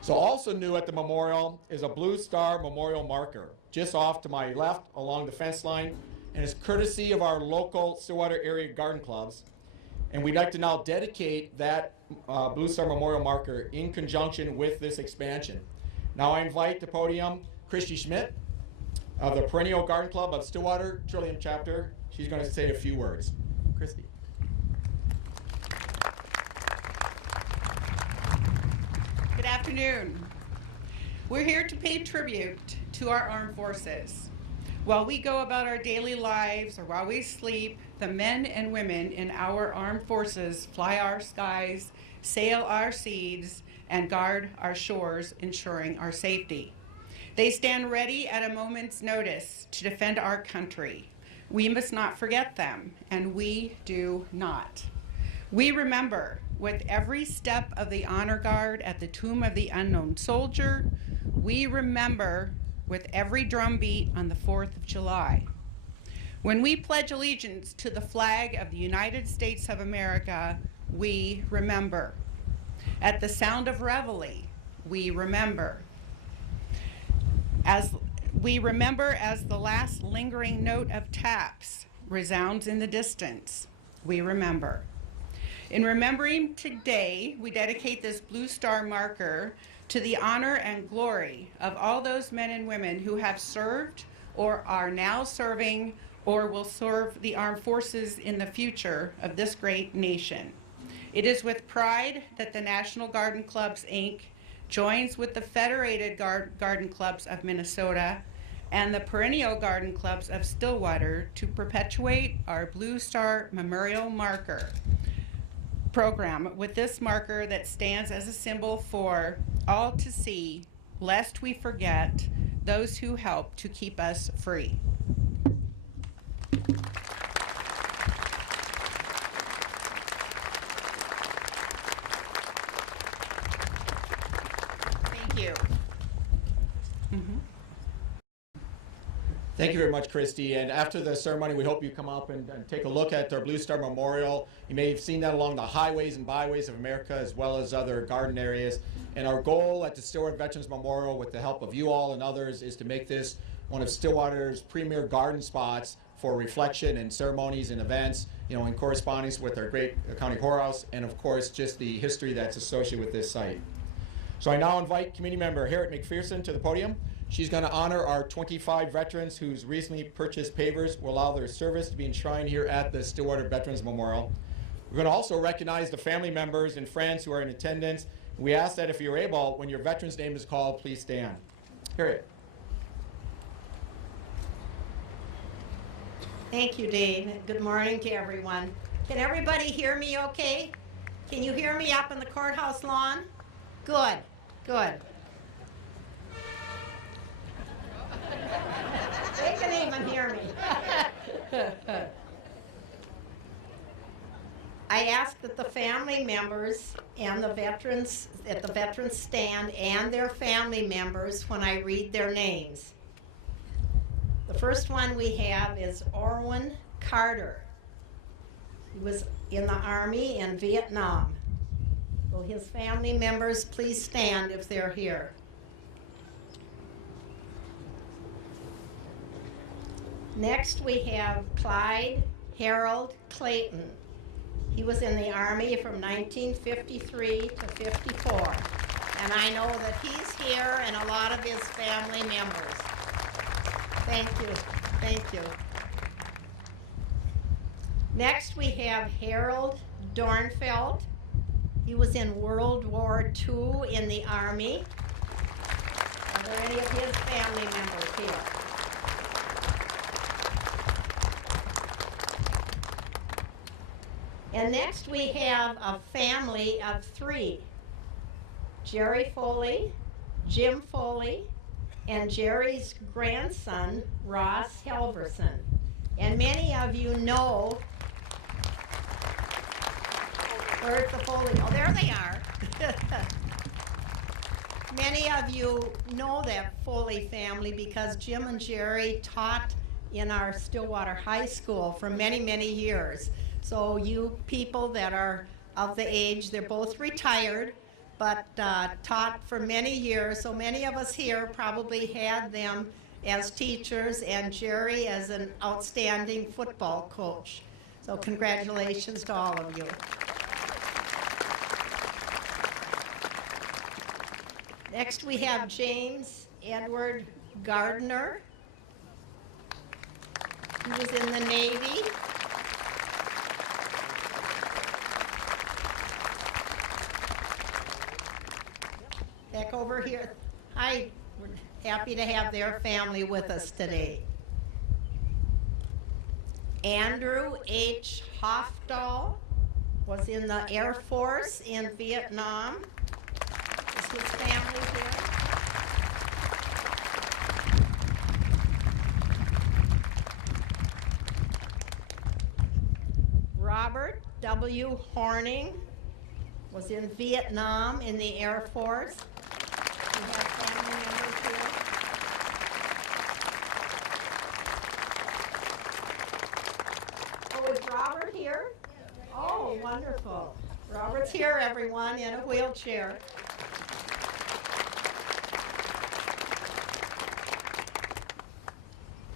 So also new at the memorial is a Blue Star memorial marker, just off to my left along the fence line, and it's courtesy of our local Stillwater area garden clubs. And we'd like to now dedicate that Blue Star memorial marker in conjunction with this expansion. Now I invite to the podium Christy Schmidt of the Perennial Garden Club of Stillwater Trillium Chapter. She's going to say a few words. Christy. afternoon. We're here to pay tribute to our armed forces. While we go about our daily lives or while we sleep, the men and women in our armed forces fly our skies, sail our seas, and guard our shores, ensuring our safety. They stand ready at a moment's notice to defend our country. We must not forget them, and we do not. We remember with every step of the honor guard at the Tomb of the Unknown Soldier. We remember with every drumbeat on the 4th of July. When we pledge allegiance to the flag of the United States of America, we remember. At the sound of reveille, we remember. As the last lingering note of taps resounds in the distance, we remember. In remembering today, we dedicate this Blue Star marker to the honor and glory of all those men and women who have served or are now serving or will serve the armed forces in the future of this great nation. It is with pride that the National Garden Clubs, Inc. joins with the Federated Garden Clubs of Minnesota and the Perennial Garden Clubs of Stillwater to perpetuate our Blue Star Memorial Marker program with this marker that stands as a symbol for all to see, lest we forget those who help to keep us free. Thank you. Thank you very much, Christy. And after the ceremony, we hope you come up and take a look at our Blue Star Memorial. You may have seen that along the highways and byways of America, as well as other garden areas. And our goal at the Stillwater Veterans Memorial, with the help of you all and others, is to make this one of Stillwater's premier garden spots for reflection and ceremonies and events, you know, in correspondence with our great county whorehouse, and of course, just the history that's associated with this site. So I now invite community member Harriet McPherson to the podium. She's going to honor our 25 veterans whose recently purchased pavers will allow their service to be enshrined here at the Stillwater Veterans Memorial. We're going to also recognize the family members and friends who are in attendance. We ask that if you're able, when your veteran's name is called, please stand. Harriet. Thank you, Dave. Good morning to everyone. Can everybody hear me okay? Can you hear me up in the courthouse lawn? Good, good. They can even hear me. I ask that the family members and the veterans at the veterans stand and their family members when I read their names. The first one we have is Orwin Carter. He was in the Army in Vietnam. Will his family members please stand if they're here? Next we have Clyde Harold Clayton. He was in the Army from 1953 to 54. And I know that he's here and a lot of his family members. Thank you, thank you. Next we have Harold Dornfeld. He was in World War II in the Army. Are there any of his family members here? And next we have a family of three. Jerry Foley, Jim Foley, and Jerry's grandson, Ross Helverson. And many of you know, where's the Foley? Oh, there they are. Many of you know that Foley family because Jim and Jerry taught in our Stillwater High School for many, many years. So you people that are of the age, they're both retired, but taught for many years. So many of us here probably had them as teachers and Jerry as an outstanding football coach. So congratulations to all of you. Next we have James Edward Gardner. He was in the Navy. back over here. Hi, we're happy to have their family with us today. Andrew H. Hofdahl was in the Air Force in Vietnam. Is his family here? Robert W. Horning was in Vietnam in the Air Force. We have family members here. Oh, is Robert here? Oh, wonderful. Robert's here, everyone, in a wheelchair.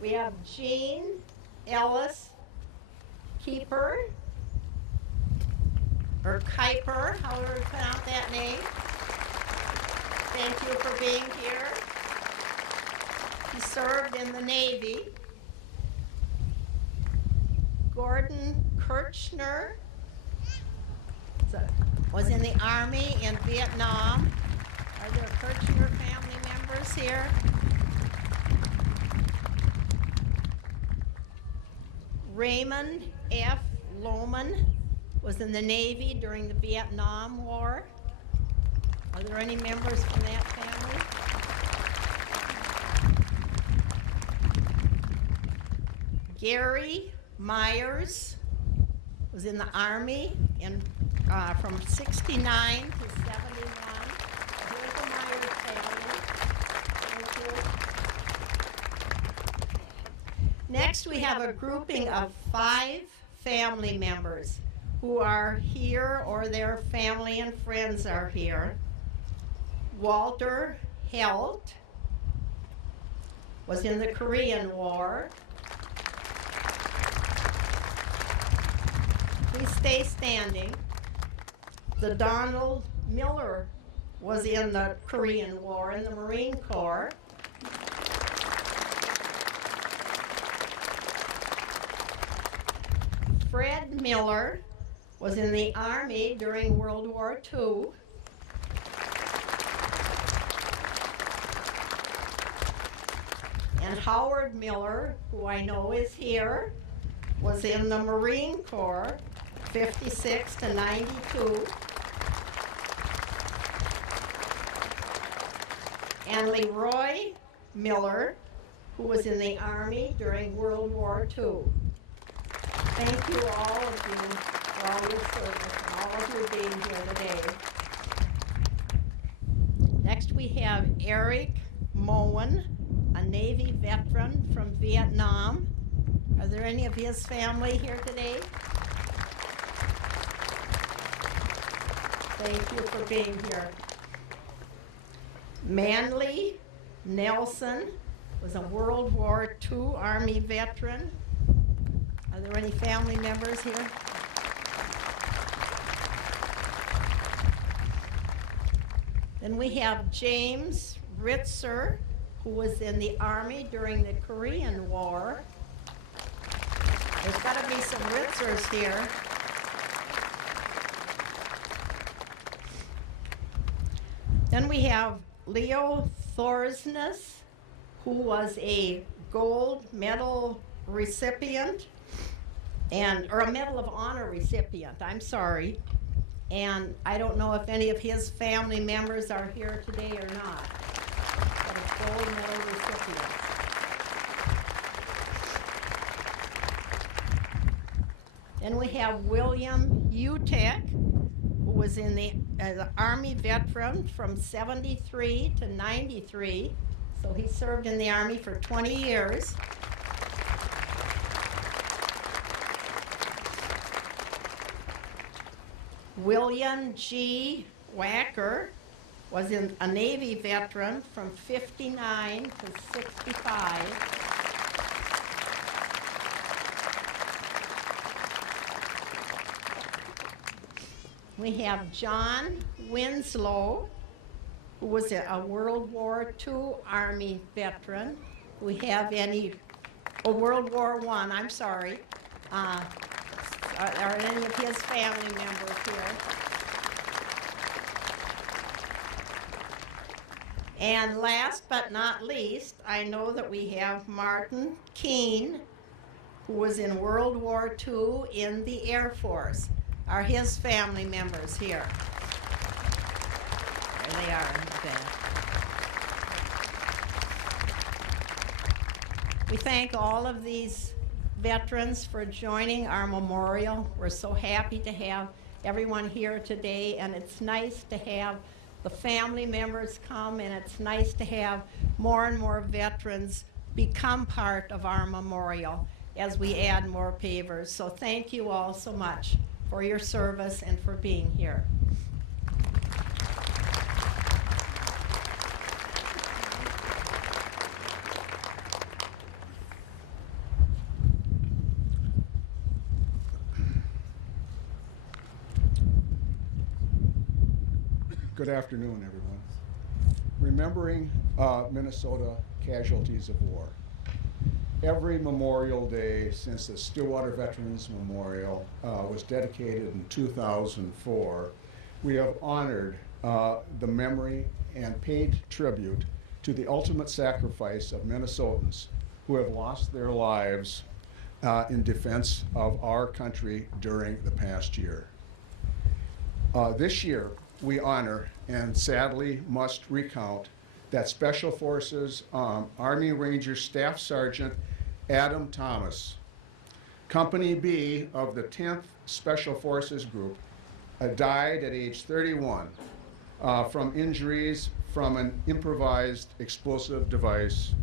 We have Jean Ellis Keeper, or Kuiper, however you pronounce that name. Thank you for being here. He served in the Navy. Gordon Kirchner was in the Army in Vietnam. Are there Kirchner family members here? Raymond F. Lohman was in the Navy during the Vietnam War. Are there any members from that family? Gary Myers was in the Army from 69 to 71. Here's the Myers family. Thank you. Next, we have a grouping of 5 family members who are here or their family and friends are here. Walter Helt was in the Korean War. Please stay standing. The Donald Miller was in the Korean War in the Marine Corps. Fred Miller was in the Army during World War II. And Howard Miller, who I know is here, was in the Marine Corps, 56 to 92. And Leroy Miller, who was in the Army during World War II. Thank you all of you for all your service and all of you being here today. Next we have Eric Moen, a Navy veteran from Vietnam. Are there any of his family here today? Thank you for being here. Manly Nelson was a World War II Army veteran. Are there any family members here? Then we have James Ritzer, who was in the Army during the Korean War. There's got to be some Ritzers here. Then we have Leo Thorsness, who was a gold medal recipient, or a Medal of Honor recipient, I'm sorry. And I don't know if any of his family members are here today or not, but a gold medal recipient. Then we have William Utek, who was in the Army veteran from 73 to 93. So he served in the Army for 20 years. William G. Wacker was a Navy veteran from 59 to 65. We have John Winslow, who was a World War II Army veteran. We have World War I, I'm sorry. Are any of his family members here? And last but not least, I know that we have Martin Keene, who was in World War II in the Air Force. Are his family members here? There they are. Okay. We thank all of these veterans for joining our memorial. We're so happy to have everyone here today, and it's nice to have the family members come, and it's nice to have more and more veterans become part of our memorial as we add more pavers. So thank you all so much for your service and for being here. Good afternoon, everyone. Remembering Minnesota casualties of war. Every Memorial Day since the Stillwater Veterans Memorial was dedicated in 2004, we have honored the memory and paid tribute to the ultimate sacrifice of Minnesotans who have lost their lives in defense of our country during the past year. This year, we honor and sadly must recount that Special Forces Army Ranger Staff Sergeant Adam Thomas, Company B of the 10th Special Forces Group, died at age 31 from injuries from an improvised explosive device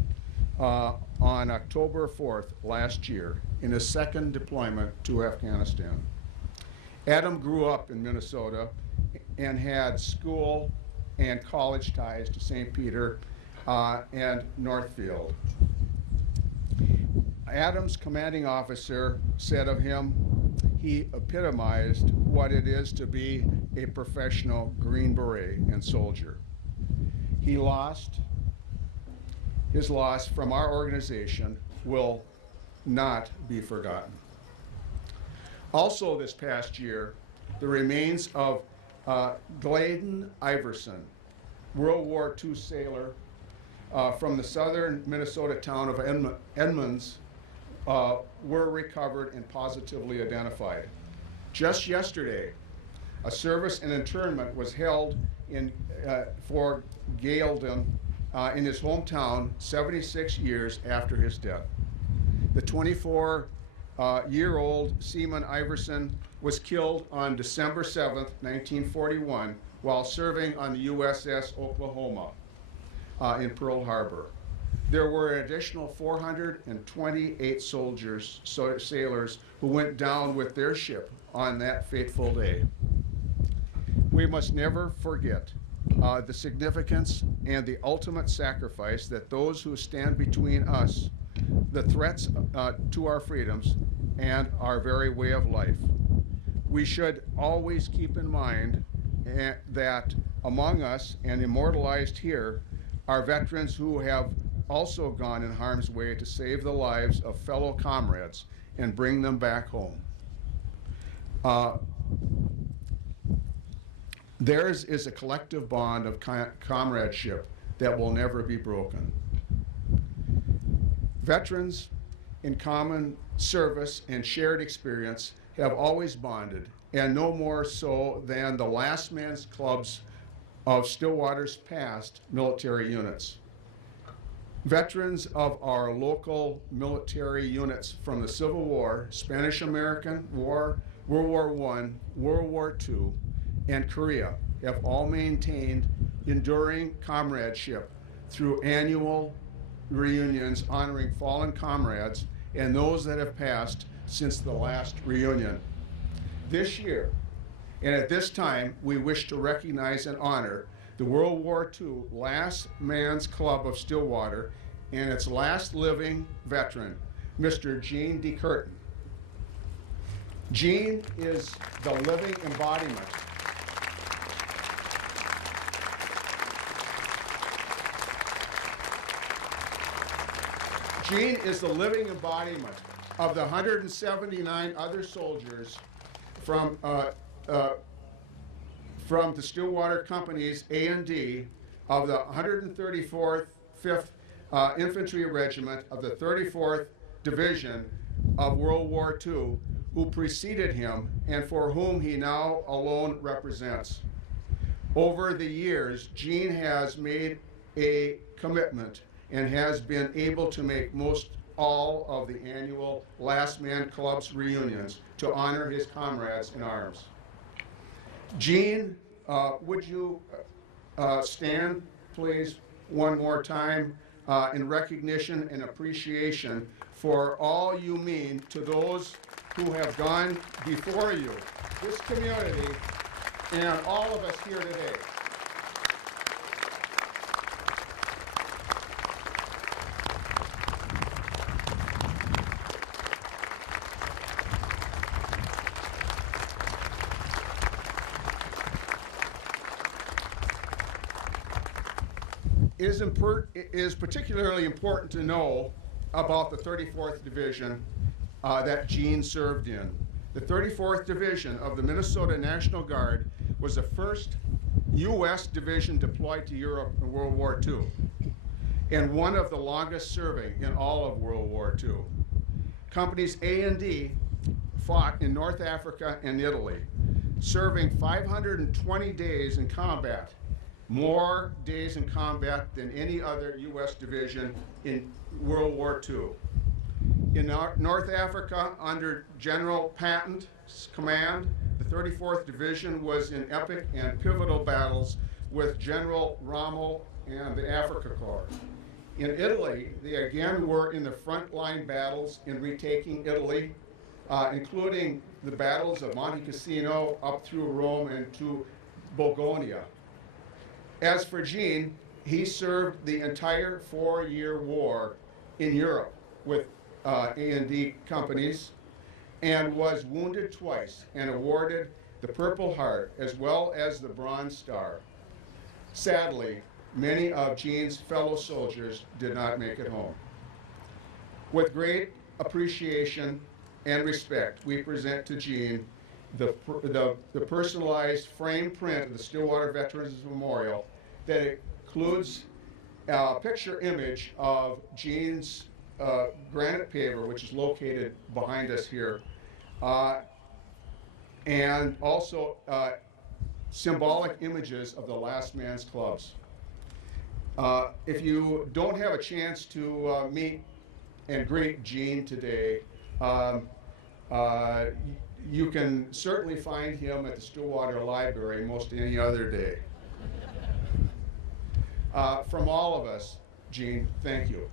on October 4th last year in his second deployment to Afghanistan. Adam grew up in Minnesota and had school and college ties to St. Peter and Northfield. Adam's commanding officer said of him, he epitomized what it is to be a professional Green Beret and soldier. His loss from our organization will not be forgotten. Also this past year, the remains of Gladen Iverson, World War II sailor from the southern Minnesota town of Edmonds, were recovered and positively identified. Just yesterday, a service and internment was held for Galen in his hometown 76 years after his death. The 24-year-old Seaman Iverson was killed on December 7th, 1941, while serving on the USS Oklahoma in Pearl Harbor. There were an additional 428 sailors who went down with their ship on that fateful day. We must never forget the significance and the ultimate sacrifice that those who stand between us, the threats to our freedoms, and our very way of life. We should always keep in mind that among us and immortalized here are veterans who have also gone in harm's way to save the lives of fellow comrades and bring them back home. Theirs is a collective bond of comradeship that will never be broken. Veterans in common service and shared experience have always bonded, and no more so than the last man's clubs of Stillwater's past military units. Veterans of our local military units from the Civil War, Spanish-American War, World War I, World War II, and Korea have all maintained enduring comradeship through annual reunions honoring fallen comrades and those that have passed since the last reunion. This year, and at this time, we wish to recognize and honor the World War II Last Man's Club of Stillwater and its last living veteran, Mr. Gene D. Curtin. Gene is the living embodiment Gene is the living embodiment of the 179 other soldiers from the Stillwater Company's A&D of the 134th 5th Infantry Regiment of the 34th Division of World War II, who preceded him and for whom he now alone represents. Over the years, Gene has made a commitment and has been able to make most all of the annual Last Man Club's reunions to honor his comrades in arms. Gene, would you stand, please, one more time in recognition and appreciation for all you mean to those who have gone before you, this community, and all of us here today. It is particularly important to know about the 34th Division that Gene served in. The 34th Division of the Minnesota National Guard was the first U.S. division deployed to Europe in World War II, and one of the longest serving in all of World War II. Companies A and D fought in North Africa and Italy, serving 520 days in combat, more days in combat than any other U.S. division in World War II. In North Africa, under General Patton's command, the 34th Division was in epic and pivotal battles with General Rommel and the Africa Corps. In Italy, they again were in the frontline battles in retaking Italy, including the battles of Monte Cassino up through Rome and to Bologna. As for Gene, he served the entire 4-year war in Europe with A&D companies and was wounded twice and awarded the Purple Heart as well as the Bronze Star. Sadly, many of Gene's fellow soldiers did not make it home. With great appreciation and respect, we present to Gene the personalized frame print of the Stillwater Veterans Memorial that includes a picture image of Gene's granite paver, which is located behind us here, and also symbolic images of the Last Man's Clubs. If you don't have a chance to meet and greet Gene today, you can certainly find him at the Stillwater Library most any other day. From all of us, Gene, thank you.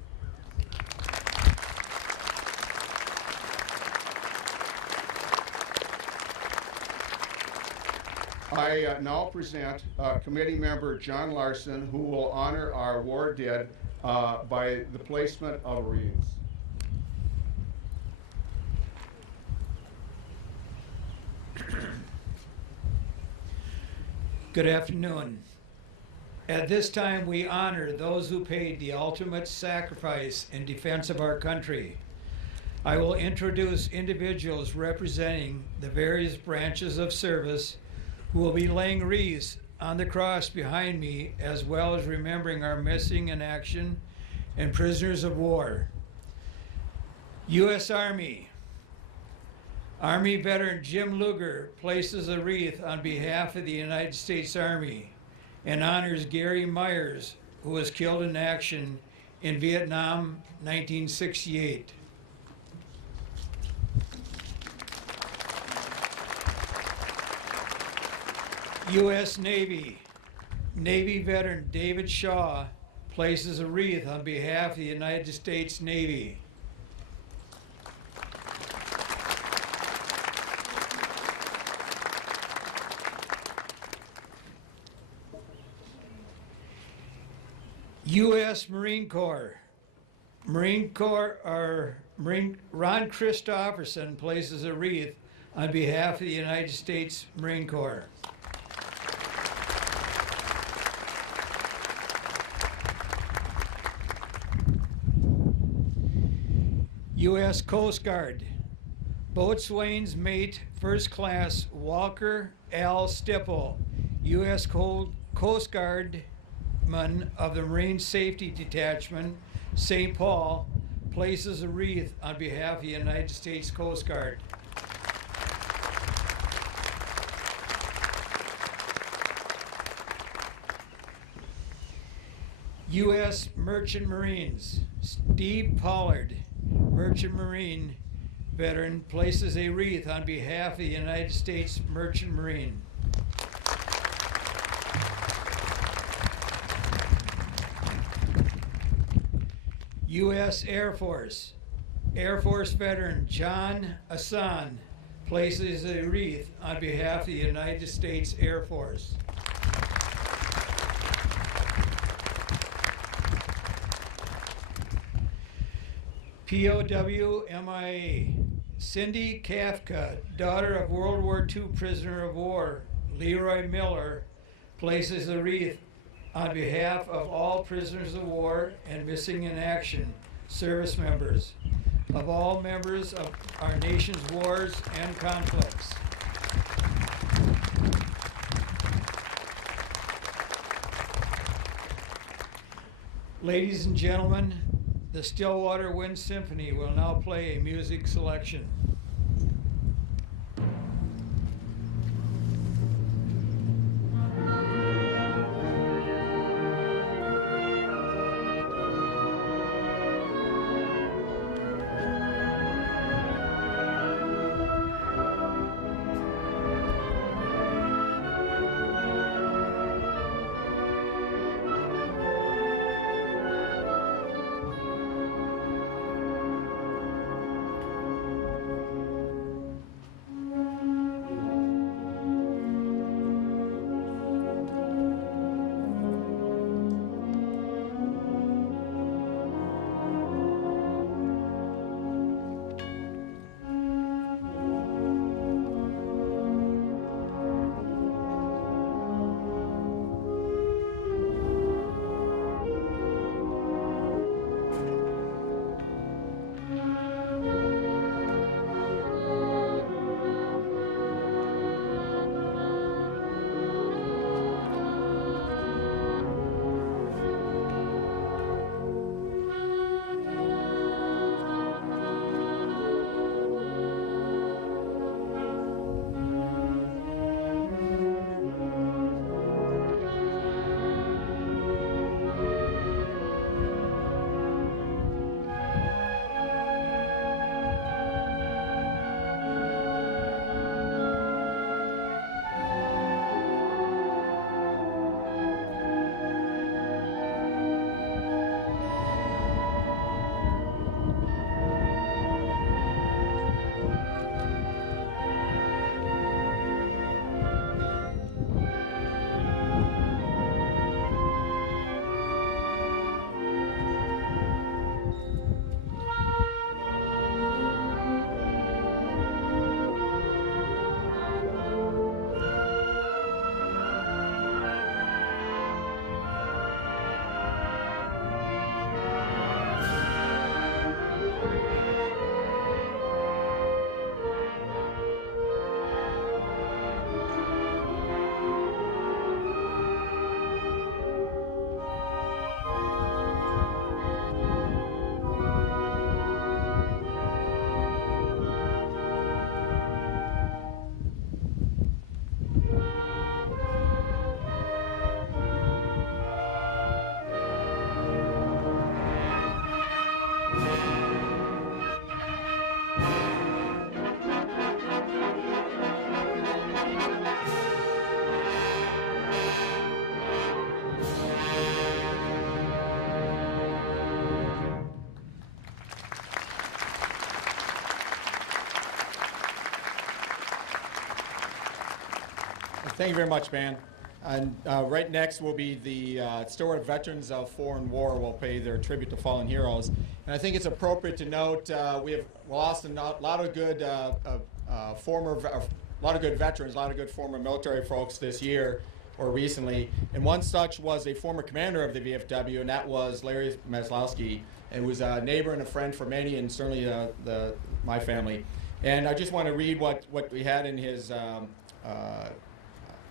I now present committee member John Larson, who will honor our war dead by the placement of wreaths. Good afternoon. At this time, we honor those who paid the ultimate sacrifice in defense of our country. I will introduce individuals representing the various branches of service who will be laying wreaths on the cross behind me, as well as remembering our missing in action and prisoners of war. U.S. Army. Army veteran Jim Luger places a wreath on behalf of the United States Army and honors Gary Myers, who was killed in action in Vietnam, 1968. U.S. Navy. Navy veteran David Shaw places a wreath on behalf of the United States Navy. U.S. Marine Corps. Ron Christopherson places a wreath on behalf of the United States Marine Corps. U.S. Coast Guard. Boatswain's Mate First Class Walker L. Stipple, U.S. Coast Guard Midshipman of the Marine Safety Detachment, St. Paul, places a wreath on behalf of the United States Coast Guard. U.S. Merchant Marines, Steve Pollard, Merchant Marine veteran, places a wreath on behalf of the United States Merchant Marine. U.S. Air Force veteran John Assan places a wreath on behalf of the United States Air Force. POW MIA, Cindy Kafka, daughter of World War II prisoner of war Leroy Miller, places a wreath on behalf of all prisoners of war and missing in action service members, of all members of our nation's wars and conflicts. Ladies and gentlemen, the Stillwater Wind Symphony will now play a music selection. Thank you very much, man. And right next will be the Stillwater Veterans of Foreign War will pay their tribute to fallen heroes. And I think it's appropriate to note we have lost a lot of good veterans, a lot of good former military folks this year or recently. And one such was a former commander of the VFW, and that was Larry Maslowski. And was a neighbor and a friend for many, and certainly my family. And I just want to read what we had in his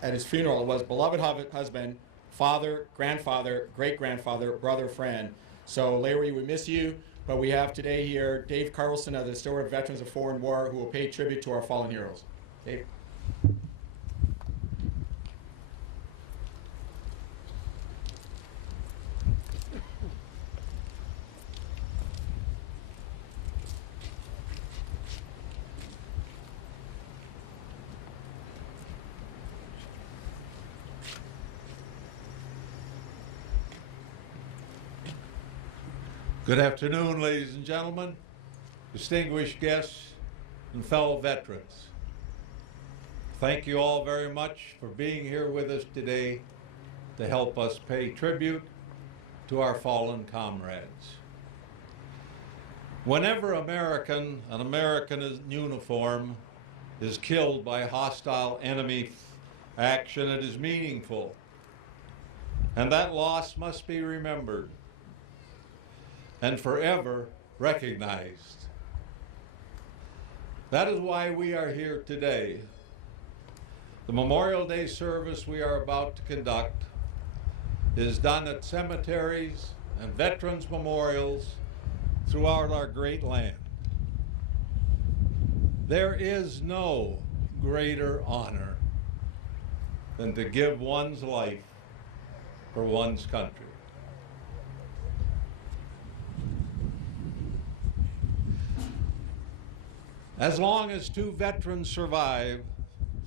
at his funeral. It was beloved husband, father, grandfather, great-grandfather, brother, friend. So Larry, we miss you, but we have today here Dave Carlson of the Stillwater Veterans of Foreign War who will pay tribute to our fallen heroes. Dave. Good afternoon, ladies and gentlemen, distinguished guests, and fellow veterans. Thank you all very much for being here with us today to help us pay tribute to our fallen comrades. Whenever an American in uniform is killed by hostile enemy action, it is meaningful, and that loss must be remembered and forever recognized. That is why we are here today. The Memorial Day service we are about to conduct is done at cemeteries and veterans memorials throughout our great land. There is no greater honor than to give one's life for one's country. As long as two veterans survive,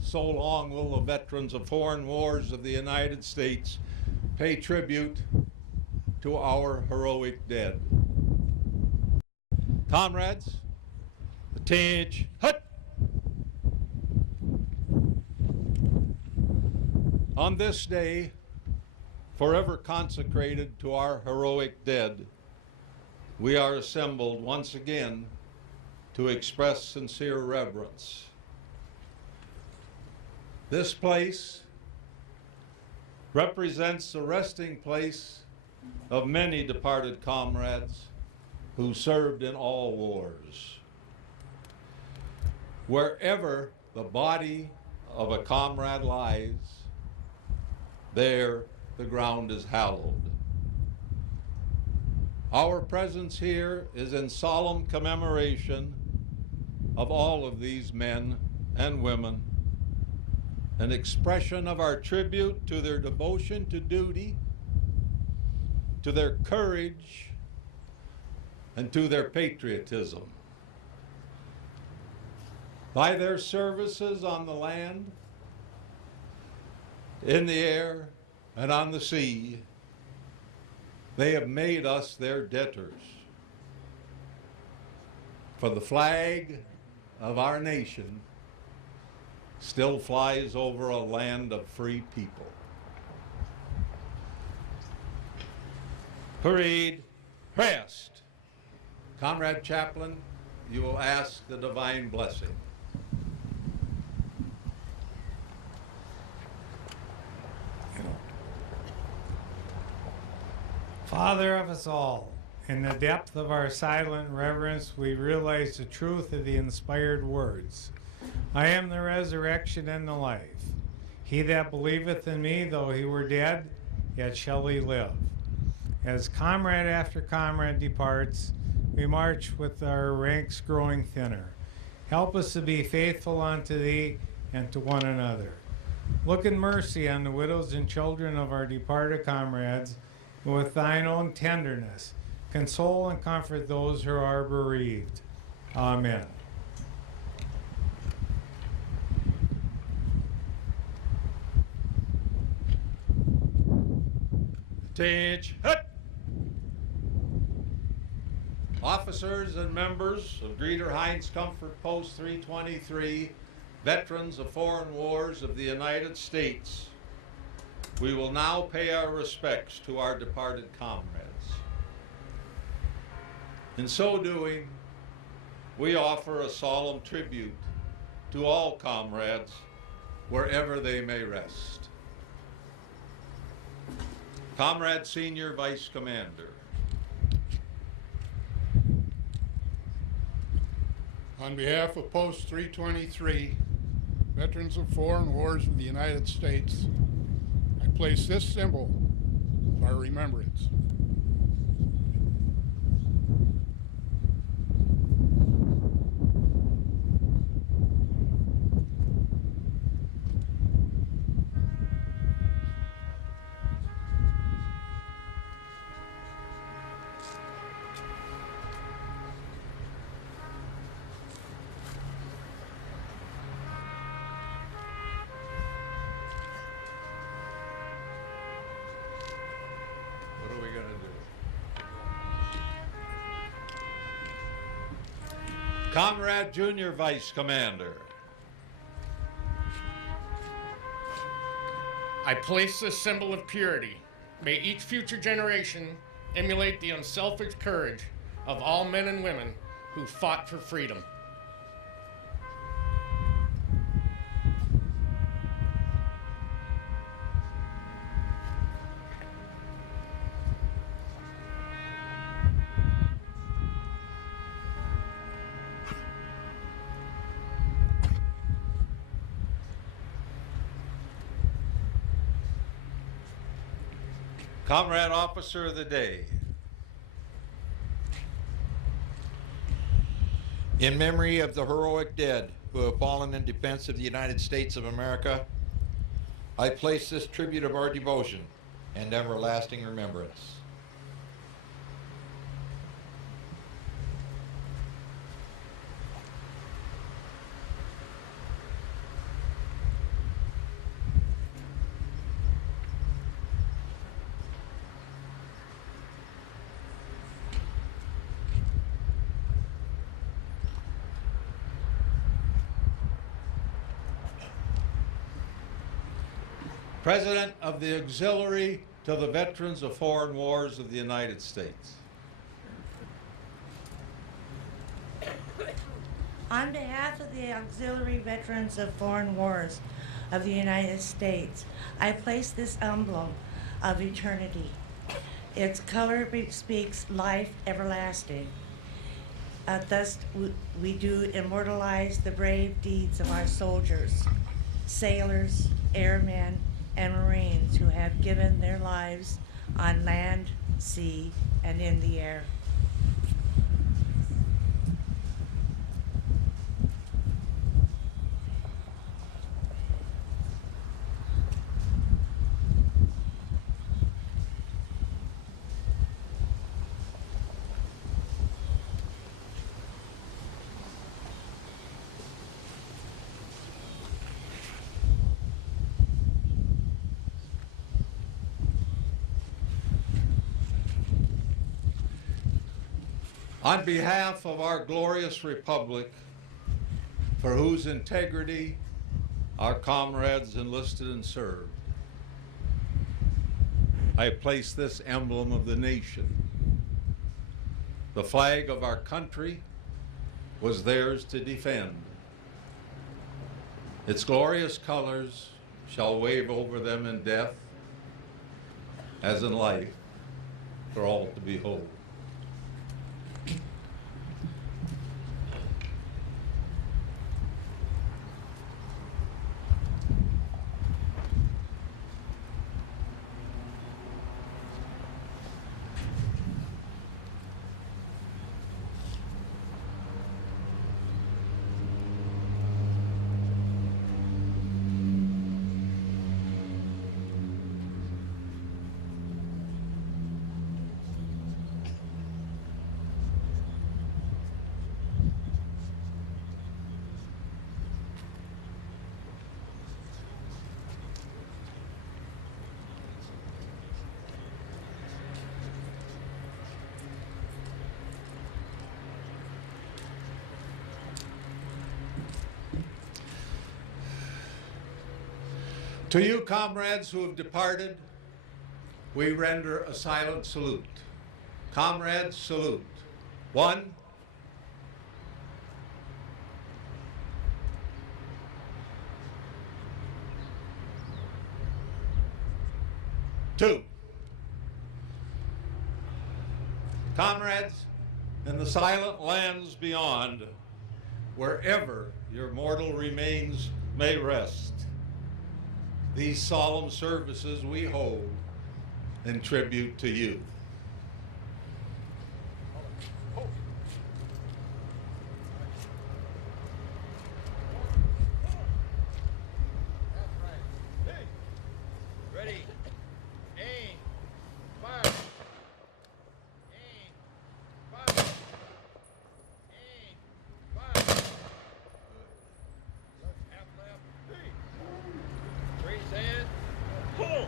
so long will the veterans of foreign wars of the United States pay tribute to our heroic dead. Comrades, attention, hut! On this day, forever consecrated to our heroic dead, we are assembled once again to express sincere reverence. This place represents the resting place of many departed comrades who served in all wars. Wherever the body of a comrade lies, there the ground is hallowed. Our presence here is in solemn commemoration of all of these men and women, an expression of our tribute to their devotion to duty, to their courage, and to their patriotism. By their services on the land, in the air, and on the sea, they have made us their debtors. For the flag of our nation still flies over a land of free people. Parade, rest. Comrade Chaplain, you will ask the divine blessing. Father of us all, in the depth of our silent reverence, we realize the truth of the inspired words. I am the resurrection and the life. He that believeth in me, though he were dead, yet shall he live. As comrade after comrade departs, we march with our ranks growing thinner. Help us to be faithful unto thee and to one another. Look in mercy on the widows and children of our departed comrades, and with thine own tenderness, console and comfort those who are bereaved. Amen. Attention. Officers and members of Greeter Hines Comfort Post 323, veterans of foreign wars of the United States, we will now pay our respects to our departed comrades. In so doing, we offer a solemn tribute to all comrades wherever they may rest. Comrade Senior Vice Commander. On behalf of Post 323, Veterans of Foreign Wars of the United States, I place this symbol of our remembrance. What are we going to do? Comrade Junior Vice Commander. I place this symbol of purity. May each future generation emulate the unselfish courage of all men and women who fought for freedom. Comrade Officer of the Day. In memory of the heroic dead who have fallen in defense of the United States of America, I place this tribute of our devotion and everlasting remembrance. President of the Auxiliary to the Veterans of Foreign Wars of the United States. On behalf of the Auxiliary Veterans of Foreign Wars of the United States, I place this emblem of eternity. Its color speaks life everlasting. Thus, we do immortalize the brave deeds of our soldiers, sailors, airmen, and Marines who have given their lives on land, sea, and in the air. On behalf of our glorious republic, for whose integrity our comrades enlisted and served, I place this emblem of the nation. The flag of our country was theirs to defend. Its glorious colors shall wave over them in death, as in life, for all to behold. To you, comrades who have departed, we render a silent salute. Comrades, salute. 1, 2. Comrades, in the silent lands beyond, wherever your mortal remains may rest, these solemn services we hold in tribute to you. Ready. Aim. Fire. Aim. Fire. Aim. Fire. Left, half left. Raise hand. Pull.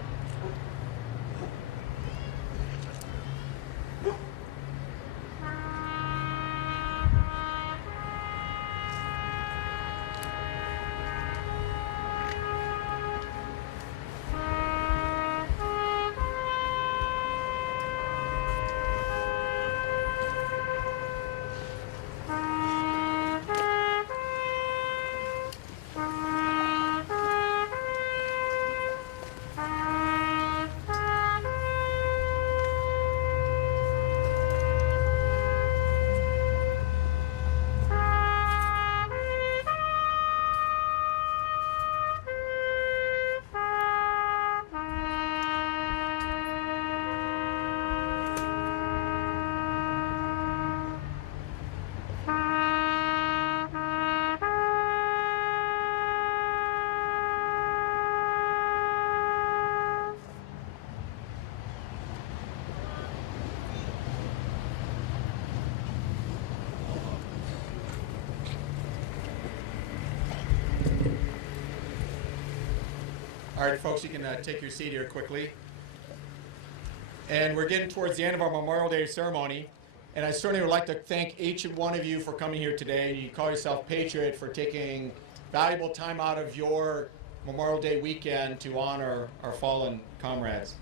All right, folks, you can take your seat here quickly. And we're getting towards the end of our Memorial Day ceremony. And I certainly would like to thank each and one of you for coming here today. You call yourself Patriot for taking valuable time out of your Memorial Day weekend to honor our fallen comrades.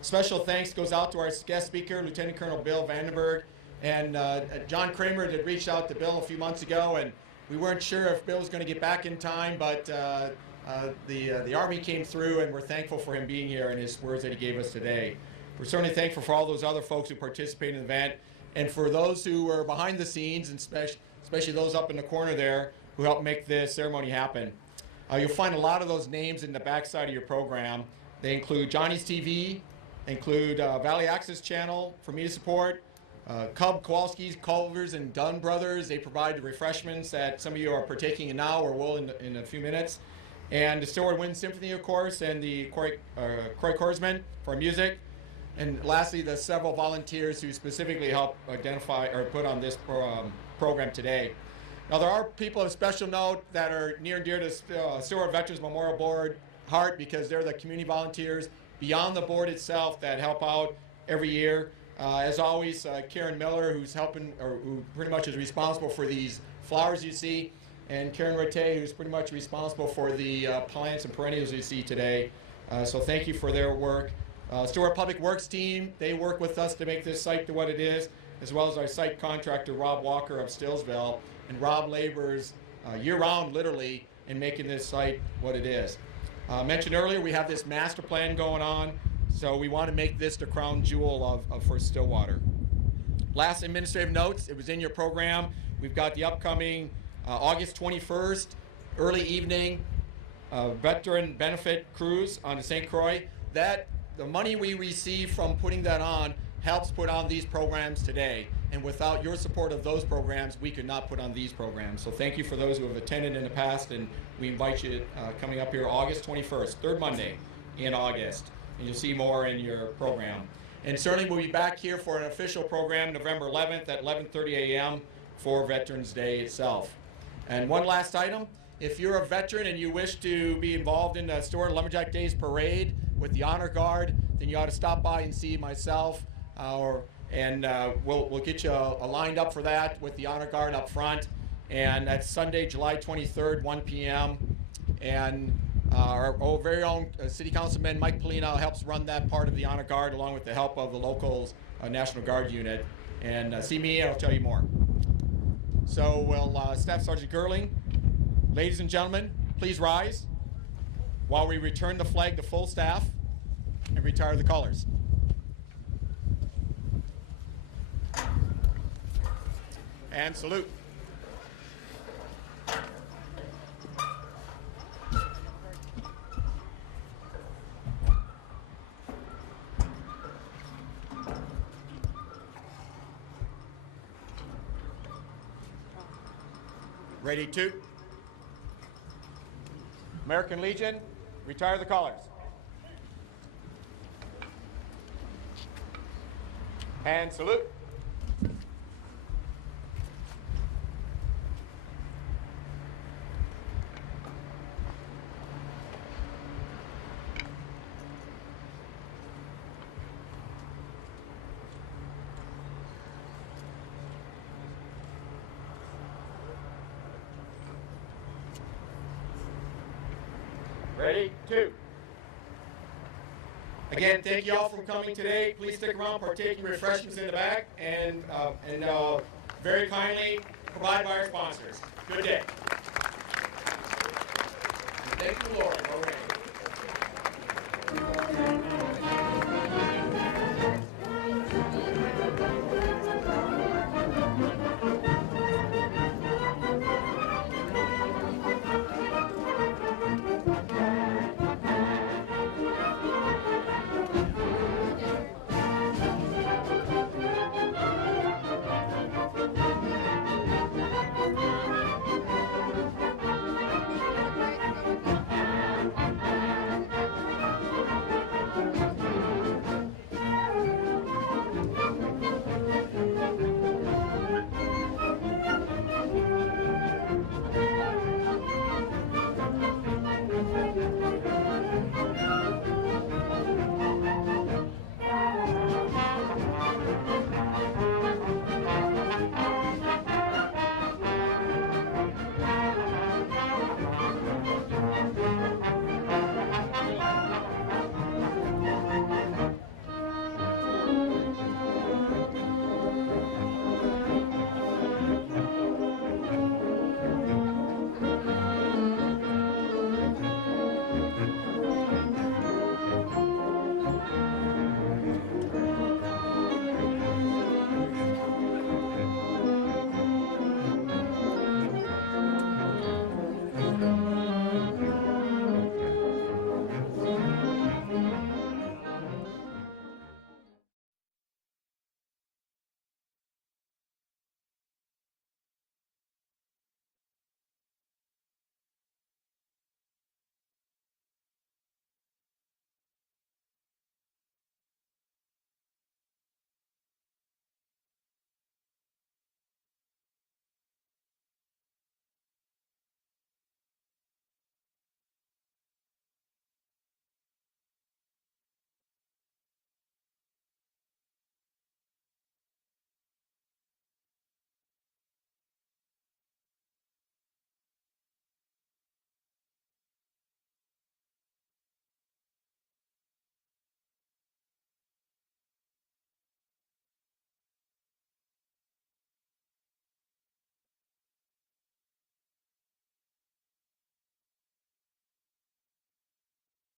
Special thanks goes out to our guest speaker, Lieutenant Colonel Bill Vandenberg. And John Kramer had reached out to Bill a few months ago, and we weren't sure if Bill was going to get back in time, but the Army came through, and we're thankful for him being here and his words that he gave us today. We're certainly thankful for all those other folks who participated in the event, and for those who were behind the scenes, and especially those up in the corner there who helped make this ceremony happen. You'll find a lot of those names in the backside of your program. They include Johnny's TV, include Valley Access Channel for media support, Cub, Kowalski's, Culver's, and Dunn Brothers. They provide the refreshments that some of you are partaking in now or will in a few minutes. And the Stillwater Wind Symphony, of course, and the Croy Korsman for music. And lastly, the several volunteers who specifically help identify or put on this program today. Now, there are people of special note that are near and dear to Stillwater Veterans Memorial Board heart because they're the community volunteers beyond the board itself that help out every year. As always, Karen Miller, who's helping, or who pretty much is responsible for these flowers you see, and Karen Rattay, who's pretty much responsible for the plants and perennials you see today. So thank you for their work. Stillwater Public Works team, they work with us to make this site to what it is, as well as our site contractor, Rob Walker of Stillsville. And Rob labors year-round, literally, in making this site what it is. Mentioned earlier, we have this master plan going on, so we want to make this the crown jewel of for Stillwater. Last administrative notes, it was in your program. We've got the upcoming August 21st, early evening veteran benefit cruise on the St. Croix. The money we receive from putting that on helps put on these programs today. And without your support of those programs, we could not put on these programs. So thank you for those who have attended in the past, and we invite you coming up here August 21st, third Monday in August. And you'll see more in your program. And certainly we'll be back here for an official program November 11th at 11:30 a.m. for Veterans Day itself. And one last item, if you're a veteran and you wish to be involved in the Stillwater Lumberjack Days Parade with the Honor Guard, then you ought to stop by and see myself, and we'll get you lined up for that with the Honor Guard up front. And that's Sunday, July 23rd, 1 p.m. And our very own City Councilman Mike Polino helps run that part of the Honor Guard along with the help of the local National Guard unit. And see me and I'll tell you more. So will Staff Sergeant Gerling, ladies and gentlemen, please rise while we return the flag to full staff and retire the colors. And salute. Ready, 2. American Legion, retire the colors. And salute. Ready, 2. Again, thank you all for coming today. Please stick around, partake in refreshments in the back, and very kindly provided by our sponsors. Good day. Thank you, Lord. All right.